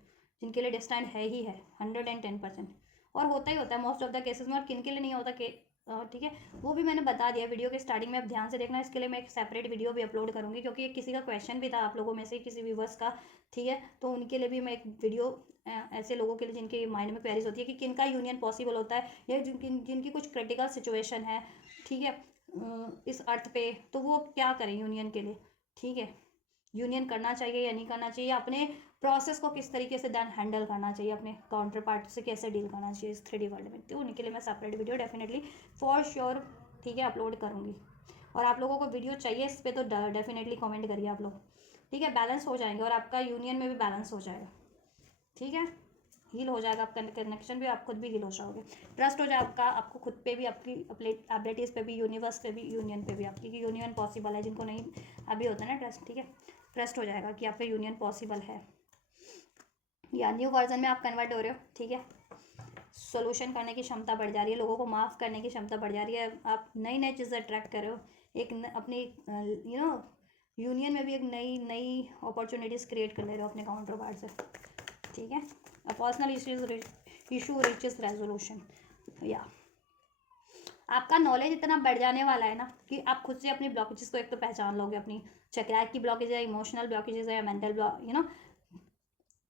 जिनके लिए डेस्टाइन है ही है 110%, और होता ही होता है मोस्ट ऑफ द केसेस में। और किन के लिए नहीं होता के, ठीक है, वो भी मैंने बता दिया वीडियो के स्टार्टिंग में, आप ध्यान से देखना, इसके लिए मैं एक सेपरेट वीडियो भी अपलोड करूँगी, क्योंकि एक किसी का क्वेश्चन भी था आप लोगों में से किसी व्यूवर्स का, ठीक है, तो उनके लिए भी मैं एक वीडियो, ऐसे लोगों के लिए जिनके माइंड में क्वेरीज होती है कि किनका यूनियन पॉसिबल होता है, या जिनकी कुछ क्रिटिकल सिचुएशन है, ठीक है, इस अर्थ पे, तो वो क्या करें यूनियन के लिए, ठीक है। यूनियन करना चाहिए या नहीं करना चाहिए, अपने प्रोसेस को किस तरीके से देन हैंडल करना चाहिए, अपने काउंटर पार्ट से कैसे डील करना चाहिए इस 3D वर्ल्ड में। तो उनके लिए मैं separate video definitely for sure, ठीक है, अपलोड करूँगी। और आप लोगों को वीडियो चाहिए इस पर तो डेफिनेटली कमेंट करिए आप लोग, ठीक है। बैलेंस हो जाएंगे और आपका यूनियन में भी बैलेंस हो जाएगा, ठीक है। हील हो जाएगा आपका कनेक्शन भी, आप खुद भी हील हो जाओगे, ट्रस्ट हो जाएगा आपको खुद पे भी, आपकी एबिलिटीज़ पे भी, यूनिवर्स पे भी, यूनियन पे भी आपकी, कि यूनियन पॉसिबल है। जिनको नहीं अभी होता है ना ट्रस्ट, ठीक है, ट्रस्ट हो जाएगा कि आपका यूनियन पॉसिबल है, या न्यू वर्जन में आप कन्वर्ट हो रहे हो, ठीक है। सोल्यूशन करने की क्षमता बढ़ जा रही है, लोगों को माफ़ करने की क्षमता बढ़ जा रही है, आप नई नई चीज़ें अट्रैक्ट कर रहे हो, एक अपनी यूनियन में भी एक नई नई अपॉर्चुनिटीज़ क्रिएट कर ले रहे हो अपने काउंटर पार्ट से, ठीक है। पर्सनल इशू रिचेस रेजोल्यूशन, या आपका नॉलेज इतना बढ़ जाने वाला है ना कि आप खुद से अपनी ब्लॉकेजेस को एक तो पहचान लोगे, अपनी चक्रार की ब्लॉकेज है, इमोशनल ब्लॉकेजेस है, या मेंटल ब्लॉक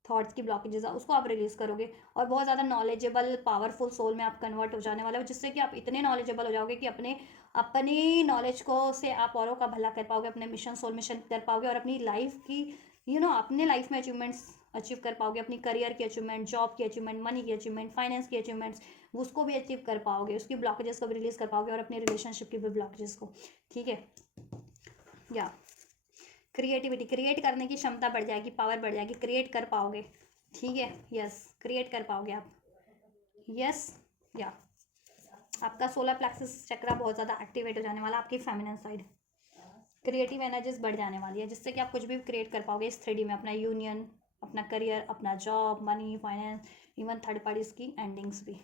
थॉट्स की ब्लॉकेजेस है, उसको आप रिलीज करोगे और बहुत ज़्यादा नॉलेजेबल पावरफुल सोल में आप कन्वर्ट हो जाने वाले हो, जिससे कि आप इतने नॉलेजेबल हो जाओगे कि अपनी नॉलेज को से आप औरों का भला कर पाओगे, अपने मिशन सोल मिशन कर पाओगे, और अपनी लाइफ की अपने लाइफ में अचीवमेंट्स अचीव कर पाओगे, अपनी करियर की अचीवमेंट, जॉब की अचीवमेंट, मनी की अचीवमेंट, फाइनेंस की अचीवमेंट्स, उसको भी अचीव कर पाओगे, उसकी ब्लॉकेजेस को भी रिलीज कर पाओगे, और अपनी रिलेशनशिप की भी ब्लॉकेजेस को, ठीक है। या क्रिएटिविटी, क्रिएट करने की क्षमता बढ़ जाएगी, पावर बढ़ जाएगी, क्रिएट कर पाओगे, ठीक है। यस, क्रिएट कर पाओगे आप, यस। या आपका सोलर प्लेक्सस चक्रा बहुत ज़्यादा एक्टिवेट हो जाने वाला, आपकी फेमिनिन साइड, क्रिएटिव एनर्जीज बढ़ जाने वाली है, जिससे कि आप कुछ भी क्रिएट कर पाओगे इस 3D में, अपना यूनियन, अपना करियर, अपना job, money, finance, even third parties की एंडिंग्स भी।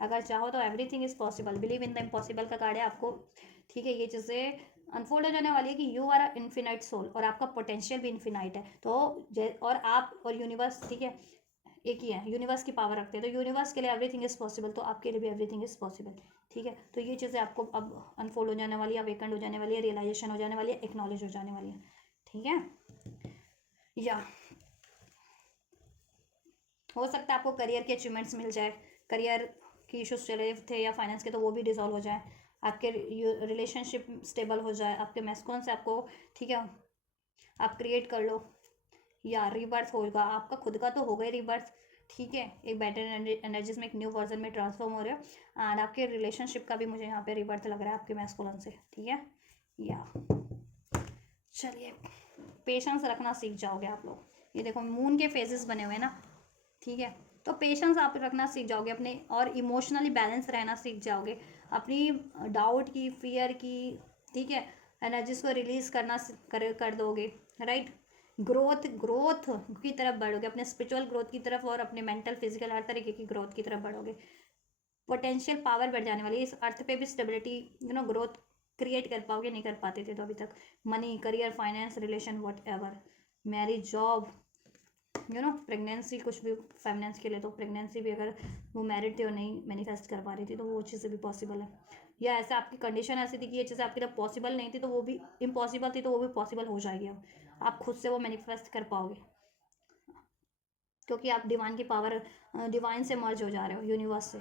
अगर चाहो तो everything is possible, believe in the impossible का कार्ड है आपको, ठीक है। ये चीज़ें अनफोल्ड हो जाने वाली है कि you are a infinite soul, और आपका पोटेंशियल भी इन्फिनाइट है, तो और आप और यूनिवर्स, ठीक है, एक ही है, यूनिवर्स की पावर रखते हैं, तो यूनिवर्स के लिए एवरीथिंग इज पॉसिबल, तो आपके लिए भी एवरीथिंग इज पॉसिबल, ठीक है। तो ये चीज़ें आपको अब अनफोल्ड हो जाने वाली है, अवेकंड हो जाने वाली है, रियलाइजेशन हो जाने वाली है, एक्नॉलेज हो जाने वाली है, ठीक है। या हो सकता है आपको करियर के अचीवमेंट्स मिल जाए, करियर की इशूज चले थे या फाइनेंस के, तो वो भी डिसॉल्व हो जाए, आपके रिलेशनशिप स्टेबल हो जाए, आपके मैस्कुलिन से आपको, ठीक है, आप क्रिएट कर लो, या रीबर्थ होगा आपका, खुद का तो होगा ही रीबर्थ, ठीक है। एक बेटर एनर्जीज में एक न्यू वर्जन में ट्रांसफॉर्म हो रहे हो, एंड आपके रिलेशनशिप का भी मुझे यहाँ पे रीबर्थ लग रहा है आपके मैस्कुलिन से, ठीक है। या चलिए, पेशेंस रखना सीख जाओगे आप लोग, ये देखो मून के फेजेस बने हुए हैं ना, ठीक है। तो पेशेंस आप रखना सीख जाओगे अपने, और इमोशनली बैलेंस रहना सीख जाओगे, अपनी डाउट की, फियर की, ठीक है, एनर्जीज को रिलीज करना कर दोगे, राइट। ग्रोथ की तरफ बढ़ोगे, अपने स्पिरिचुअल ग्रोथ की तरफ, और अपने मेंटल फिजिकल हर तरीके की ग्रोथ की तरफ बढ़ोगे, पोटेंशियल पावर बढ़ जाने वाली है, इस अर्थ पे भी स्टेबिलिटी, ग्रोथ क्रिएट कर पाओगे, नहीं कर पाते थे तो अभी तक, money, career, finance, relation, what ever, marriage, job, pregnancy, कुछ भी फेमिनेंस के लिए, तो प्रेगनेंसी भी अगर वो मैरिड थे और नहीं मैनिफेस्ट कर पा रही थी, तो वो चीज़ें भी पॉसिबल है, या ऐसा आपकी कंडीशन ऐसी थी कि ये चीज़ें आपकी तरफ पॉसिबल नहीं थी, तो वो भी इम्पॉसिबल थी, तो वो भी पॉसिबल हो जाएगी, अब आप खुद से वो मैनिफेस्ट कर पाओगे, क्योंकि आप डिवाइन की पावर, डिवाइन से मर्ज हो जा रहे हो यूनिवर्स से,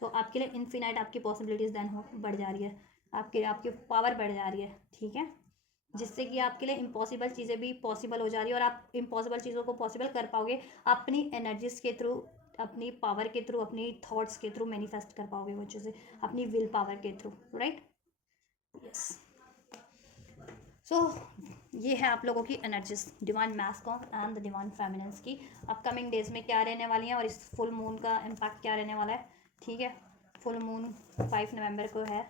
तो आपके लिए इन्फिनाइट आपकी पॉसिबिलिटीज़ देन बढ़ जा रही है, आपकी पावर बढ़ जा रही है, ठीक है, जिससे कि आपके लिए इम्पॉसिबल चीज़ें भी पॉसिबल हो जा रही है, और आप इम्पॉसिबल चीज़ों को पॉसिबल कर पाओगे अपनी एनर्जीज के थ्रू, अपनी पावर के थ्रू, अपनी थॉट्स के थ्रू मैनिफेस्ट कर पाओगे वो चीज़ें, अपनी विल पावर के थ्रू, राइट। यस, सो ये है आप लोगों की energies, divine masculine and the divine feminines की अपकमिंग डेज में क्या रहने वाली हैं, और इस फुल मून का इम्पैक्ट क्या रहने वाला है, ठीक है। फुल मून 5 नवंबर को है,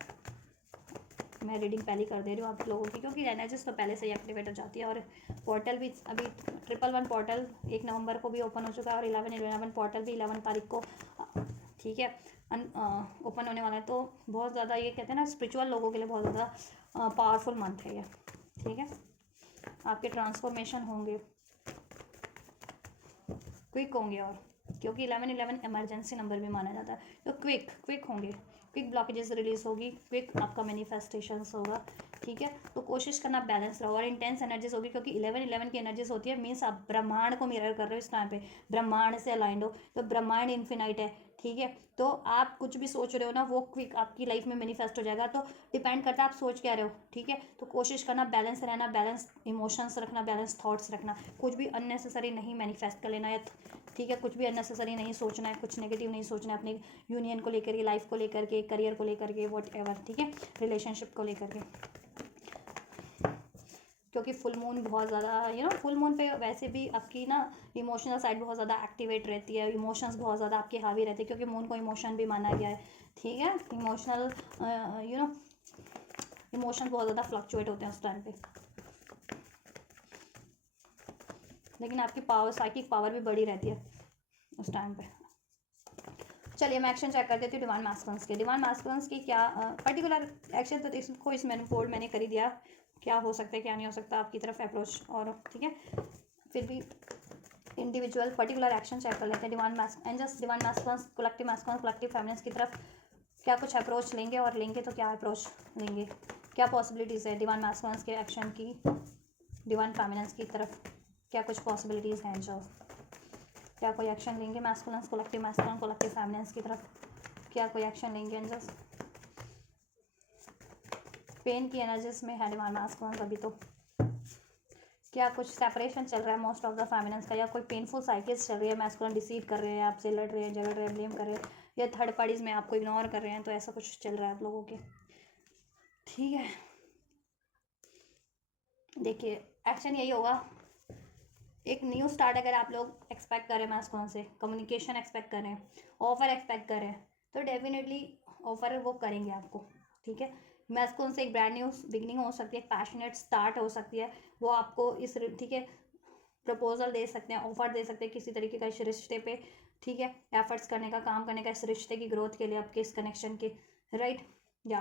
मैं रीडिंग पहले कर दे रही हूँ आप लोगों की, क्योंकि एनर्जीज तो पहले से ही एक्टिवेट हो जाती है, और पोर्टल भी अभी 111 पोर्टल 1 नवंबर को भी ओपन हो चुका है, और 11 पोर्टल भी 11 तारीख को, ठीक है, ओपन होने वाला है, तो बहुत ज़्यादा ये कहते हैं ना, स्पिरिचुअल लोगों के लिए बहुत ज़्यादा पावरफुल मंथ है ये, ठीक है। आपके ट्रांसफॉर्मेशन होंगे, क्विक होंगे, और क्योंकि 11 इमरजेंसी नंबर भी माना जाता है, तो क्विक होंगे, क्विक ब्लॉकेजेस रिलीज होगी, क्विक आपका मैनिफेस्टेशंस होगा, ठीक है। तो कोशिश करना बैलेंस रहो, और इंटेंस एनर्जीज होगी, क्योंकि 11 की एनर्जीज होती है, मीन्स आप ब्रह्मांड को मिरर कर रहे हो इस टाइम पे, ब्रह्मांड से अलाइंड हो, तो ब्रह्मांड इन्फिनाइट है, ठीक है। तो आप कुछ भी सोच रहे हो ना वो क्विक आपकी लाइफ में मैनिफेस्ट हो जाएगा। तो डिपेंड करता है आप सोच क्या रहे हो, ठीक है। तो कोशिश करना बैलेंस रहना, बैलेंस इमोशंस रखना, बैलेंस थॉट्स रखना, कुछ भी अननेसेसरी नहीं मैनिफेस्ट कर लेना है, ठीक है। कुछ भी अननेसेसरी नहीं सोचना है, कुछ नेगेटिव नहीं सोचना है अपनी यूनियन को लेकर के, लाइफ को लेकर के, करियर को लेकर के, वॉट एवर, ठीक है, रिलेशनशिप को लेकर के। क्योंकि फुल मून बहुत ज़्यादा फुल मून पे वैसे भी आपकी ना इमोशनल साइड बहुत ज़्यादा एक्टिवेट रहती है, इमोशंस बहुत ज़्यादा आपके हावी रहते हैं, क्योंकि मून को इमोशन भी माना गया है, ठीक है। इमोशनल इमोशन बहुत ज़्यादा फ्लक्चुएट होते हैं उस टाइम पे, लेकिन आपकी पावर, साइकिक पावर भी बड़ी रहती है उस टाइम पे। चलिए मैं एक्शन चेक कर देती हूँ डिवाइन मास्कुलिन्स के। डिवाइन मास्कुलिन्स की क्या पर्टिकुलर एक्शन, तो इसको इस मैनिफोल्ड मैंने कर ही दिया, क्या हो सकता है क्या नहीं हो सकता आपकी तरफ अप्रोच, और ठीक है फिर भी इंडिविजुअल पर्टिकुलर एक्शन चेक कर लेते हैं। Divine mask angels, divine masculines, collective masculines, collective feminines की तरफ क्या कुछ अप्रोच लेंगे, और लेंगे तो क्या अप्रोच लेंगे, क्या पॉसिबिलिटीज़ है डिवाइन मास्कुलिन्स के एक्शन की डिवाइन फेमिनिन्स की तरफ, क्या कुछ पॉसिबिलिटीज़ हैं एंजल्स, क्या कोई एक्शन लेंगे मास्कुलिन्स, कलेक्टिव मास्कुलिन, कलेक्टिव फेमिनिन्स की तरफ, क्या कोई एक्शन लेंगे एंजल्स। पेन की एनर्जीज में है डिवाइन मास्कुलिन अभी, तो क्या कुछ सेपरेशन चल रहा है मोस्ट ऑफ द फेमिनिन्स का, या कोई पेनफुल साइकिल्स चल रही है, मास्कुलिन डिसीव कर रहे हैं, आपसे लड़ रहे हैं, झगड़ रहे हैं, ब्लेम कर रहे हैं, या थर्ड पार्टीज में आपको इग्नोर कर रहे हैं, तो ऐसा कुछ चल रहा है आप लोगों के, ठीक है। देखिए एक्शन यही होगा, एक न्यू स्टार्ट अगर आप लोग एक्सपेक्ट करें मास्कुलिन से, कम्युनिकेशन एक्सपेक्ट करें, ऑफर एक्सपेक्ट करें, तो डेफिनेटली ऑफर वो करेंगे आपको, ठीक है। मास्कुलिन से एक ब्रांड न्यू बिगनिंग हो सकती है, एक पैशनेट स्टार्ट हो सकती है, वो आपको इस, ठीक है, प्रपोजल दे सकते हैं, ऑफर दे सकते हैं किसी तरीके का इस रिश्ते पे, ठीक है, एफर्ट्स करने का, काम करने का इस रिश्ते की ग्रोथ के लिए, आपके इस कनेक्शन के, राइट या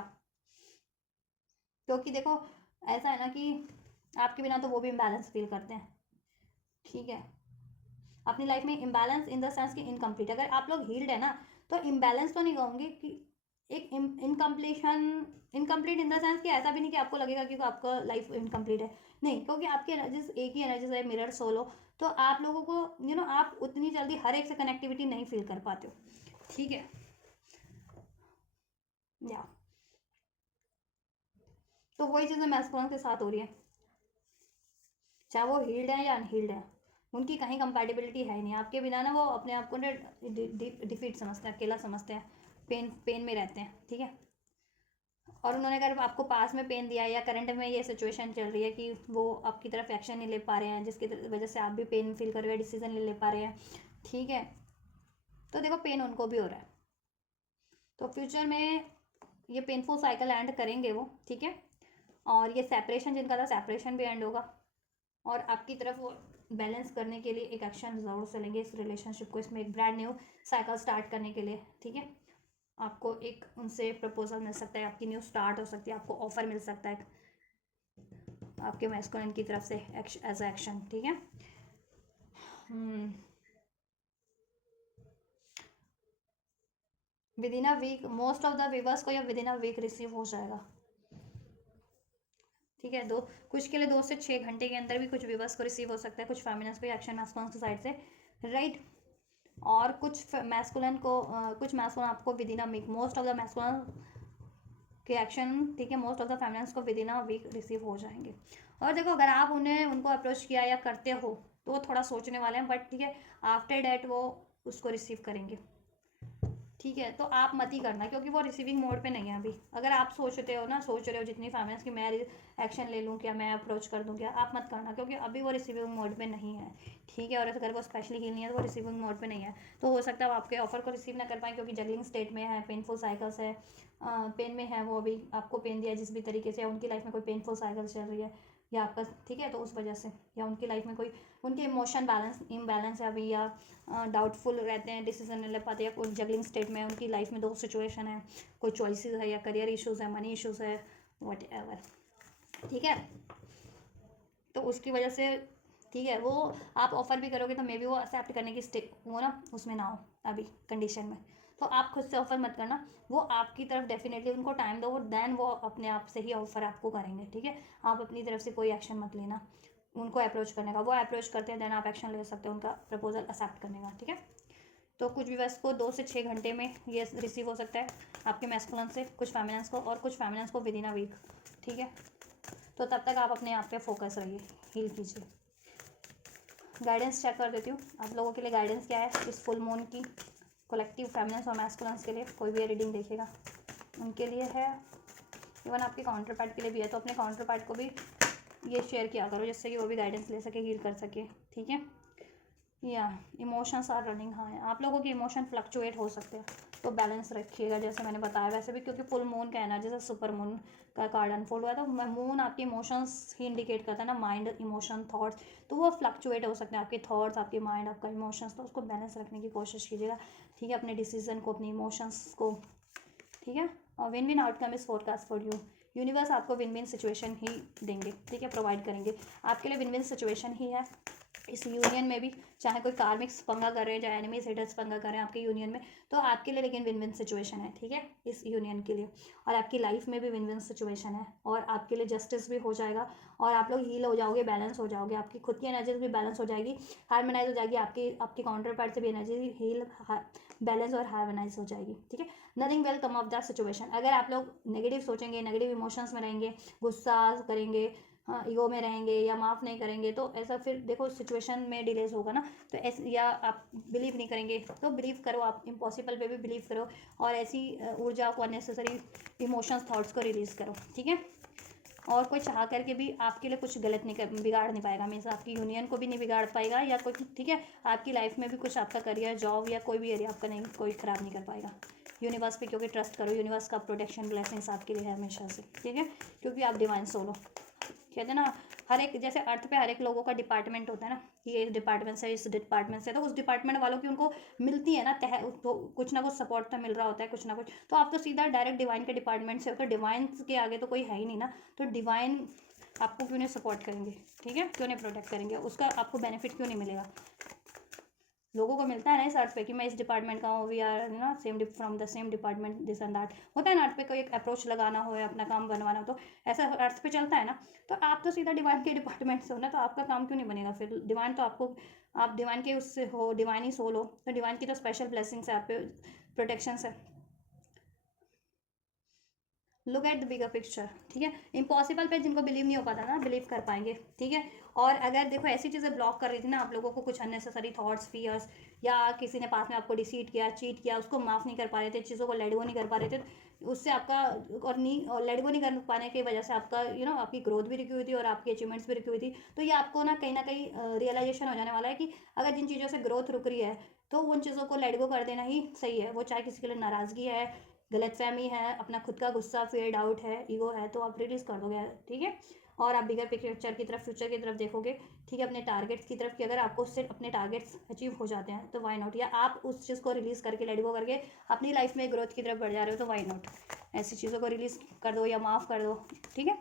क्योंकि देखो ऐसा है ना कि आपके बिना तो वो भी इम्बैलेंस फील करते हैं, ठीक है। अपनी लाइफ में इम्बैलेंस इन द सेंस कि इनकम्प्लीट, अगर आप लोग हील्ड है ना तो इम्बैलेंस तो नहीं कहूँगी कि एक incompletion, incomplete in the sense कि ऐसा भी नहीं कि आपको लगेगा कि आपका लाइफ इनकम्प्लीट है, नहीं, क्योंकि आपकी एनर्जीज एक ही एनर्जीज है, मिरर सोल हो, तो आप लोगों को आप उतनी जल्दी हर एक से कनेक्टिविटी नहीं फील कर पाते हो, ठीक है या। तो वही चीज़ें मैस्कुलिन के साथ हो रही है, चाहे वो हील्ड है या अनहील्ड है, उनकी कहीं कंपैटिबिलिटी है ही नहीं आपके बिना ना, वो अपने आप को ना डिफीट समझते हैं, अकेला समझते हैं, पेन में रहते हैं, ठीक है। और उन्होंने अगर आपको पास में पेन दिया है, या करंट में ये सिचुएशन चल रही है कि वो आपकी तरफ एक्शन नहीं ले पा रहे हैं, जिसकी वजह से आप भी पेन फील कर रहे हो, डिसीजन नहीं ले पा रहे हैं, ठीक है, तो देखो पेन उनको भी हो रहा है, तो फ्यूचर में ये पेनफुल साइकिल एंड करेंगे वो, ठीक है। और ये सेपरेशन जिनका था, सेपरेशन भी एंड होगा, और आपकी तरफ वो बैलेंस करने के लिए एक एक्शन ज़रूर से लेंगे इस रिलेशनशिप को, इसमें एक ब्रांड न्यू साइकिल स्टार्ट करने के लिए, ठीक है। आपको एक उनसे प्रपोजल मिल सकता है, आपकी न्यू स्टार्ट हो सकती है, आपको ऑफर मिल सकता है आपके मैस्कुलिन की तरफ से एज एक्शन, ठीक है। Within a week most of the viewers को, या within a week receive हो जाएगा, ठीक है। दो कुछ के लिए 2 से 6 घंटे के अंदर भी कुछ व्यूवर्स को रिसीव हो सकता है, कुछ फेमिनिन्स को एक्शन मैस्कुलिन की साइड से, राइट। और कुछ मैस्कुलिन को कुछ मैस्कुलिन आपको within a week, most of the masculine के एक्शन, ठीक है, मोस्ट ऑफ द फेमिनिन्स को within a week receive हो जाएंगे। और देखो अगर आप उन्हें उनको अप्रोच किया या करते हो तो वो थोड़ा सोचने वाले हैं, बट ठीक है आफ्टर डैट वो उसको रिसीव करेंगे, ठीक है। तो आप मत ही करना, क्योंकि वो रिसीविंग मोड पे नहीं है अभी। अगर आप सोचते हो ना, सोच रहे हो जितनी फैमिलीज की मैं एक्शन ले लूँ क्या, मैं अप्रोच कर दूँ क्या, आप मत करना, क्योंकि अभी वो रिसीविंग मोड पे नहीं है, ठीक है। और अगर वो स्पेशली हील नहीं है तो वो रिसीविंग मोड पे नहीं है, तो हो सकता है वो आपके ऑफर को रिसीव ना कर पाए, क्योंकि जगलिंग स्टेट में है, पेनफुल साइकिल्स है, पेन में है, वो अभी आपको पेन दिया जिस भी तरीके से, उनकी लाइफ में कोई पेनफुल साइकिल चल रही है या आपका, ठीक है, तो उस वजह से, या उनकी लाइफ में कोई उनके इमोशन बैलेंस इम्बैलेंस है अभी, या डाउटफुल रहते हैं, डिसीजन नहीं ले पाते, या कोई जगलिंग स्टेट में उनकी लाइफ में 2 सिचुएशन है, कोई चॉइसेस है, या करियर इश्यूज़ है, मनी इश्यूज़ है, वट एवर, ठीक है। तो उसकी वजह से, ठीक है, वो आप ऑफर भी करोगे तो मे बी वो एक्सेप्ट करने की वो ना उसमें ना हो अभी कंडीशन में, तो आप खुद से ऑफर मत करना, वो आपकी तरफ डेफिनेटली उनको टाइम दो, देन वो अपने आप से ही ऑफर आपको करेंगे, ठीक है। आप अपनी तरफ से कोई एक्शन मत लेना उनको अप्रोच करने का, वो अप्रोच करते हैं देन आप एक्शन ले सकते हो उनका प्रपोजल एक्सेप्ट करने का, ठीक है। तो कुछ व्यूअर्स को 2 से 6 घंटे में ये रिसीव हो सकता है आपके मैस्कुलिन से, कुछ फेमिनिन्स को, और कुछ फेमिनिन्स को विद इन अ वीक। ठीक है, तो तब तक आप अपने आप पे फोकस रहिए, हील कीजिए। गाइडेंस चेक कर देती हूँ आप लोगों के लिए। गाइडेंस क्या है इस फुल मून की कलेक्टिव फेमिनिन्स और मैस्कुलिन्स के लिए? कोई भी रीडिंग देखेगा उनके लिए है, इवन आपके काउंटर पार्ट के लिए भी है। तो अपने काउंटर पार्ट को भी ये शेयर किया करो जिससे कि वो भी गाइडेंस ले सके, हील कर सके। ठीक है, या इमोशंस आर रनिंग हाई, आप लोगों के इमोशन फ्लक्चुएट हो सकते हैं, तो बैलेंस रखिएगा जैसे मैंने बताया। वैसे भी क्योंकि फुल मून का एनर्जी से सुपर मून का कार्ड अनफोल्ड हुआ, तो मून आपके इमोशंस ही इंडिकेट करता है ना, माइंड, इमोशन, थॉट्स, तो वो फ्लक्चुएट हो सकते हैं, आपके थॉट्स, आपके माइंड, आपका इमोशंस, तो उसको बैलेंस रखने की कोशिश कीजिएगा। ठीक है, अपने डिसीजन को, अपने इमोशंस को। ठीक है, और win win outcome is forecast for you. Universe आपको विन विन सिचुएशन ही देंगे। ठीक है, प्रोवाइड करेंगे आपके लिए, विन विन सिचुएशन ही है इस यूनियन में भी। चाहे कोई कार्मिक्स पंगा कर रहे हैं, चाहे एनिमीज हेटर्स पंगा कर रहे हैं आपके यूनियन में, तो आपके लिए लेकिन विन विन सिचुएशन है। ठीक है, इस यूनियन के लिए, और आपकी लाइफ में भी विन विन सिचुएशन है, और आपके लिए जस्टिस भी हो जाएगा, और आप लोग हील हो जाओगे, बैलेंस हो जाओगे, आपकी खुद की एनर्जी भी बैलेंस हो जाएगी, हार्मोनाइज हो जाएगी, आपकी काउंटर पार्ट से भी एनर्जी हील, बैलेंस और हार्मोनाइज हो जाएगी। ठीक है, nothing will come of that situation. अगर आप लोग नेगेटिव सोचेंगे, नेगेटिव इमोशंस में रहेंगे, गुस्सा करेंगे, हाँ ईगो में रहेंगे, या माफ़ नहीं करेंगे, तो ऐसा फिर देखो सिचुएशन में डिलेज होगा ना। तो ऐसे, या आप बिलीव नहीं करेंगे, तो बिलीव करो, आप इम्पॉसिबल पे भी बिलीव करो, और ऐसी ऊर्जा को, अननेसेसरी इमोशंस, थॉट्स को रिलीज़ करो। ठीक है, और कोई चाह करके भी आपके लिए कुछ गलत नहीं कर, बिगाड़ नहीं पाएगा, मीन्स आपकी यूनियन को भी नहीं बिगाड़ पाएगा, या कोई, ठीक है, आपकी लाइफ में भी कुछ, आपका करियर, जॉब या कोई भी एरिया आपका नहीं, कोई ख़राब नहीं कर पाएगा। यूनिवर्स पे क्योंकि ट्रस्ट करो, यूनिवर्स का प्रोटेक्शन, ब्लेसिंग्स आपके लिए है हमेशा से। ठीक है, क्योंकि आप डिवाइन सोल हो। कहते हैं ना, हर एक, जैसे अर्थ पे हर एक लोगों का डिपार्टमेंट होता है ना, कि ये डिपार्टमेंट से, इस डिपार्टमेंट से, तो उस डिपार्टमेंट वालों की उनको मिलती है ना, तो कुछ ना कुछ सपोर्ट तो मिल रहा होता है, कुछ ना कुछ। तो आप तो सीधा डायरेक्ट डिवाइन के डिपार्टमेंट से हो, तो डिवाइन के आगे तो कोई है ही नहीं ना, तो डिवाइन आपको क्यों नहीं सपोर्ट करेंगे? ठीक है, क्यों नहीं प्रोटेक्ट करेंगे? उसका आपको बेनिफिट क्यों नहीं मिलेगा? लोगों को मिलता है ना इस अर्थ पे कि मैं इस डिपार्टमेंट का हूँ, वी आर ना same from the same department, this and that होता है ना। अर्थ पे कोई एक अप्रोच लगाना हो या अपना काम बनवाना हो, तो ऐसा अर्थ पे चलता है ना। तो आप तो सीधा डिवाइन के डिपार्टमेंट से हो ना, तो आपका काम क्यों नहीं बनेगा फिर? डिवाइन तो आपको, आप डिवाइन के उससे हो, डिवाइन ही सोल हो, तो डिवाइन की तो स्पेशल ब्लेसिंग्स है आप पे, प्रोटेक्शन है। Look at the bigger picture. ठीक है, इम्पॉसिबल पे जिनको बिलीव नहीं हो पाता ना, बिलीव कर पाएंगे। ठीक है, और अगर देखो ऐसी चीज़ें ब्लॉक कर रही थी ना आप लोगों को, कुछ अननेसेसरी थॉट्स, फियर्स, या किसी ने पास में आपको डिसीट किया, चीट किया, उसको माफ़ नहीं कर पा रहे थे, चीज़ों को लेट गो नहीं कर पा रहे थे, उससे आपका, और लेट गो नहीं कर पाने की वजह से आपका आपकी ग्रोथ भी रुकी हुई थी, और आपकी अचीवमेंट्स भी रुकी हुई थी। तो ये आपको ना कहीं रियलाइजेशन हो जाने वाला है कि अगर जिन चीज़ों से ग्रोथ रुक रही है, तो उन चीज़ों को लेट गो कर देना ही सही है। वो चाहे किसी के लिए नाराज़गी है, गलतफहमी है, अपना खुद का गुस्सा, फेयर डाउट है, ईगो है, तो आप रिलीज कर दोगे। ठीक है, और आप बिगर पिक्चर की तरफ, फ्यूचर की तरफ देखोगे। ठीक है, अपने टारगेट्स की तरफ, कि अगर आपको उससे अपने टारगेट्स अचीव हो जाते हैं तो वाई नॉट, या आप उस चीज़ को रिलीज़ करके, लेट गो करके अपनी लाइफ में ग्रोथ की तरफ बढ़ जा रहे हो, तो वाई नॉट, ऐसी चीज़ों को रिलीज़ कर दो या माफ़ कर दो। ठीक है,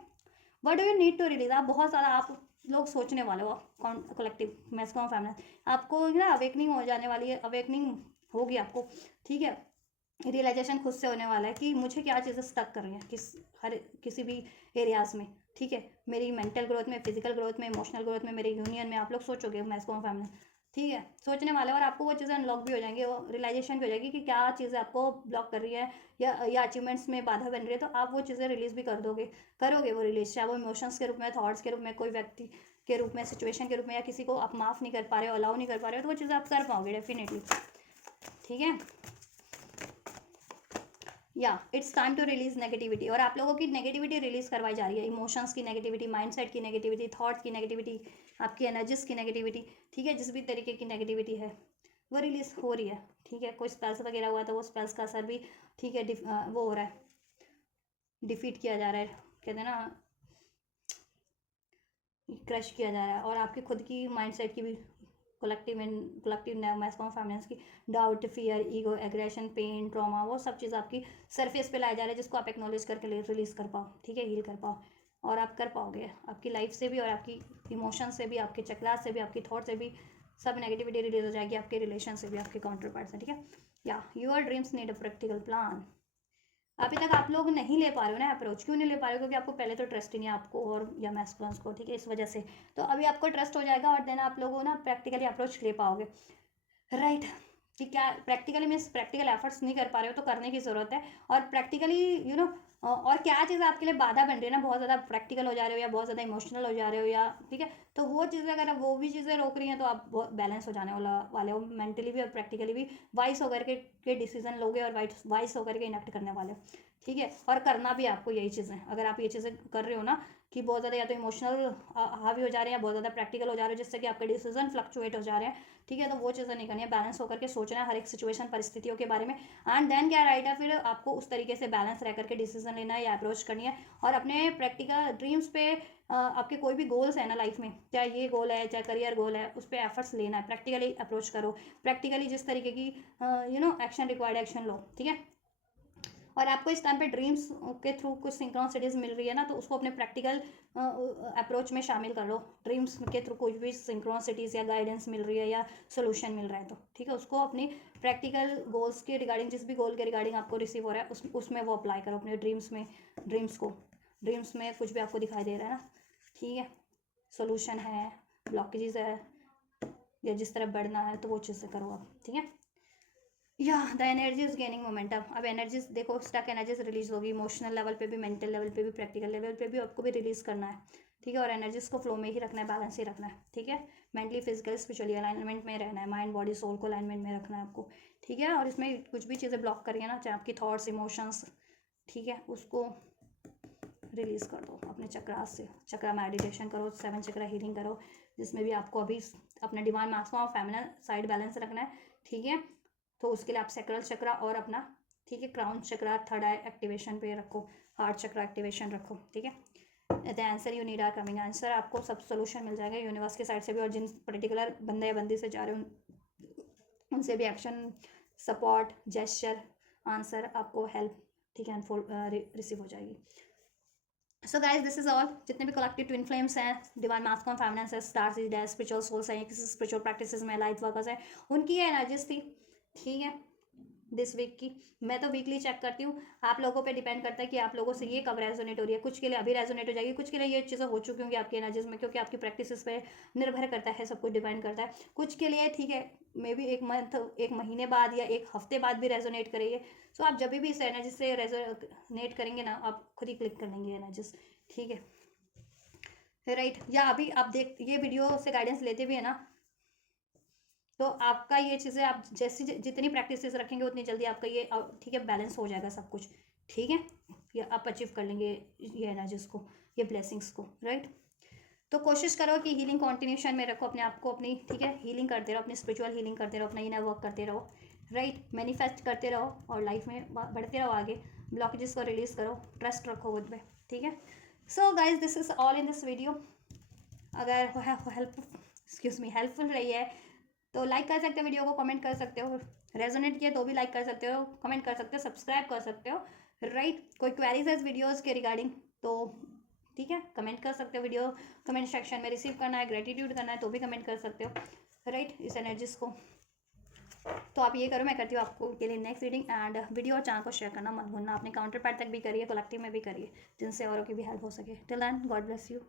what do you need to release? आप बहुत सारा, आप लोग सोचने वाले हो, कलेक्टिव मैस्कुलिन फैमिली, आपको ना अवेकनिंग हो जाने वाली है, अवेकनिंग होगी आपको। ठीक है, रियलाइजेशन खुद से होने वाला है कि मुझे क्या चीज़ें स्टक कर रही हैं, किसी भी एरियाज़ में। ठीक है, मेरी मेंटल ग्रोथ में, फिजिकल ग्रोथ में, इमोशनल ग्रोथ में, मेरे यूनियन में, आप लोग सोचोगे मैस्कुलिन फैमिली। ठीक है, सोचने वाले, और आपको वो चीज़ें अनलॉक भी हो जाएंगी, वो रियलाइजेशन भी हो जाएगी कि क्या चीज़ें आपको ब्लॉक कर रही है, या अचीवमेंट्स में बाधा बन रही है, तो आप वो चीज़ें रिलीज़ भी कर दोगे, करोगे वो रिलीज, चाहे वो इमोशंस के रूप में, थॉट्स के रूप में, कोई व्यक्ति के रूप में, सिचुएशन के रूप में, या किसी को आप माफ़ नहीं कर पा रहे हो, अलाउ नहीं कर पा रहे हो, तो वो चीज़ें आप कर पाओगे डेफिनेटली। ठीक है, या it's time to release negativity, और आप लोगों की नेगेटिविटी रिलीज करवाई जा रही है, इमोशंस की नेगेटिविटी, माइंडसेट की नेगेटिविटी, थॉट्स की नेगेटिविटी, आपकी एनर्जीज की नेगेटिविटी। ठीक है, जिस भी तरीके की नेगेटिविटी है वो रिलीज हो रही है। ठीक है, कोई स्पेल्स वगैरह हुआ तो वो स्पेल्स का असर भी, ठीक है, वो हो रहा है, डिफीट किया जा रहा है, कहते हैं ना, क्रश किया जा रहा है। और आपकी खुद की माइंडसेट की भी, कलेक्टिव मैस्कुलिन फेमिनिन की, doubt, fear, ego, aggression, pain, trauma, वो सब चीज़ आपकी सरफेस पे लाए जा रहे हैं, जिसको आप एक्नॉलेज करके रिलीज कर पाओ। ठीक है, हील कर पाओ, और आप कर पाओगे आपकी लाइफ से भी, और आपकी इमोशन से भी, आपके चक्रास से भी, आपकी थॉट से भी, सब नेगेटिविटी रिलीज हो जाएगी, आपके रिलेशन से भी, आपके काउंटर पार्ट से। ठीक है, या your dreams need a practical plan. अभी तक आप लोग नहीं ले पा रहे हो ना अप्रोच, क्यों नहीं ले पा रहे हो? क्योंकि आपको पहले तो ट्रस्ट ही नहीं है आपको, और या मैस्कुलिन्स को। ठीक है, इस वजह से। तो अभी आपको ट्रस्ट हो जाएगा, और देन आप लोगों ना प्रैक्टिकली अप्रोच ले पाओगे। राइट, कि क्या प्रैक्टिकली मीन्स प्रैक्टिकल एफर्ट्स नहीं कर पा रहे हो तो करने की ज़रूरत है, और प्रैक्टिकली और क्या चीज़ आपके लिए बाधा बन रही है ना, बहुत ज़्यादा प्रैक्टिकल हो जा रहे हो या बहुत ज़्यादा इमोशनल हो जा रहे हो या ठीक है, तो वो चीज़ें अगर वो भी चीज़ें रोक रही हैं तो आप बहुत बैलेंस हो जाने वाले हो मेंटली भी और प्रैक्टिकली भी, वाइस होकर के डिसीजन लोगे और वाइस होकर के इनेक्ट करने वाले हो, ठीक है। और करना भी आपको यही चीज़ें, अगर आप ये चीज़ें कर रहे हो ना कि बहुत ज़्यादा या तो इमोशनल हावी हो जा रहे हैं या बहुत ज़्यादा प्रैक्टिकल हो जा रहे हो जिससे कि आपके डिसीजन फ्लक्चुएट हो जा रहे हैं, ठीक है, तो वो चीज़ें नहीं करनी है, बैलेंस होकर के सोचना है हर एक सिचुएशन परिस्थितियों के बारे में, एंड देन क्या राइट है, फिर आपको उस तरीके से बैलेंस रह करके डिसीजन लेना है या अप्रोच करनी है, और अपने प्रैक्टिकल ड्रीम्स पे आपके कोई भी गोल्स है ना लाइफ में, चाहे ये गोल है चाहे करियर गोल है, उस पर एफर्ट्स लेना है, प्रैक्टिकली अप्रोच करो, प्रैक्टिकली जिस तरीके की एक्शन रिक्वायर्ड एक्शन लो, ठीक है। और आपको इस टाइम पे ड्रीम्स के थ्रू कुछ सिंक्रोनिसिटीज मिल रही है ना, तो उसको अपने प्रैक्टिकल अप्रोच में शामिल कर लो, ड्रीम्स के थ्रू कुछ भी सिंक्रोनिसिटीज या गाइडेंस मिल रही है या सोल्यूशन मिल रहा है तो ठीक है, उसको अपनी प्रैक्टिकल गोल्स के रिगार्डिंग, जिस भी गोल के रिगार्डिंग आपको रिसीव हो रहा है उसमें वो अप्लाई करो अपने ड्रीम्स में, ड्रीम्स में कुछ भी आपको दिखाई दे रहा है ना, ठीक है, सोल्यूशन है, ब्लॉकेजेस है या जिस तरफ बढ़ना है तो वो चीज़ें करो आप, ठीक है। या the energy is gaining momentum, अब एनर्जीज देखो, स्टक एनर्जीज रिलीज होगी, इमोशनल लेवल पे भी, मेंटल लेवल पे भी, प्रैक्टिकल लेवल पे भी आपको भी रिलीज करना है, ठीक है, और एनर्जीज को फ्लो में ही रखना है, बैलेंस ही रखना है, ठीक है, मेंटली फिजिकल स्पिरिचुअली अलाइनमेंट में रहना है, माइंड बॉडी सोल को अलाइनमेंट में रखना है आपको, ठीक है, और इसमें कुछ भी चीज़ें ब्लॉक करिए ना, चाहे आपकी थॉट्स इमोशंस, ठीक है, उसको रिलीज कर दो अपने चक्रास से, चक्रा मेडिटेशन करो, 7 चक्रा हीलिंग करो, जिसमें भी आपको अभी अपना डिवाइन मास्टर और फेमिनिन साइड बैलेंस रखना है, ठीक है, तो उसके लिए आप सैक्रल चक्रा और अपना, ठीक है, crown chakra, third eye activation पे रखो, हार्ट चक्रा एक्टिवेशन रखो, ठीक है। The answer you need are coming, answer आपको सब सोल्यूशन मिल जाएगा यूनिवर्स के साइड से भी, और जिन पर्टिकुलर बंदे या बंदी से जा रहे हो उनसे भी एक्शन, सपोर्ट, जेस्चर, आंसर आपको हेल्प, ठीक है, रिसीव हो जाएगी। So guys this is all, जितने भी कलेक्टिव ट्विन फ्लेम्स हैं, डिवाइन मास्कुलिन फेमिनिन है, स्टार सीड है, स्पिरिचुअल सोल्स हैं, किसी स्पिरिचुअल प्रैक्टिसेस में लाइट वर्कर्स हैं, उनकी ये एनर्जीज थी, ठीक है, दिस वीक की। मैं तो वीकली चेक करती हूँ, आप लोगों पे डिपेंड करता है कि आप लोगों से ये कब रेजोनेट हो रही है, कुछ के लिए अभी रेजोनेट हो जाएगी, कुछ के लिए ये चीज़ें हो चुकी होंगी आपकी एनर्जीज में, क्योंकि आपकी प्रैक्टिस पे निर्भर करता है, सब कुछ डिपेंड करता है, कुछ के लिए ठीक है मे बी एक मंथ, एक महीने बाद या एक हफ्ते बाद भी रेजोनेट करेंगे, सो आप जब भी इस एनर्जी से रेजोनेट करेंगे ना, आप खुद ही क्लिक कर लेंगे एनर्जीज, ठीक है, राइट। या अभी आप देख ये वीडियो से गाइडेंस लेते भी है ना, तो आपका ये चीज़ें आप जैसी जितनी प्रैक्टिस रखेंगे उतनी जल्दी आपका ये ठीक है बैलेंस हो जाएगा सब कुछ, ठीक है, ये आप अचीव कर लेंगे ये एनर्जीज को, ये ब्लेसिंग्स को, राइट। तो कोशिश करो कि हीलिंग कॉन्टिन्यूशन में रखो अपने आप को अपनी, ठीक है, हीलिंग करते रहो, अपनी स्पिरिचुअल हीलिंग करते रहो, अपना इनर वर्क करते रहो, राइट, मैनिफेस्ट करते रहो और लाइफ में बढ़ते रहो आगे, ब्लॉकेजेस को रिलीज करो, ट्रस्ट रखो खुद में, ठीक है। So guys this is all in this video, अगर हेल्पफुल रही है तो लाइक कर सकते हो वीडियो को, कमेंट कर सकते हो, रेजोनेट किया तो भी लाइक कर सकते हो, कमेंट कर सकते हो, सब्सक्राइब कर सकते हो, राइट। कोई क्वेरीज है इस वीडियोज़ के रिगार्डिंग तो ठीक है कमेंट कर सकते हो, वीडियो कमेंट सेक्शन में रिसीव करना है, ग्रेटिट्यूड करना है तो भी कमेंट कर सकते हो, राइट, इस एनर्जीज को। तो आप ये करो, मैं करती हूँ आपको के लिए नेक्स्ट रीडिंग, एंड वीडियो और चैनल को शेयर करना मत भूलना, अपने काउंटर पार्ट तक भी करिए, कलेक्टिव में भी करिए, जिनसे औरों की भी हेल्प हो सके। Till then God bless you.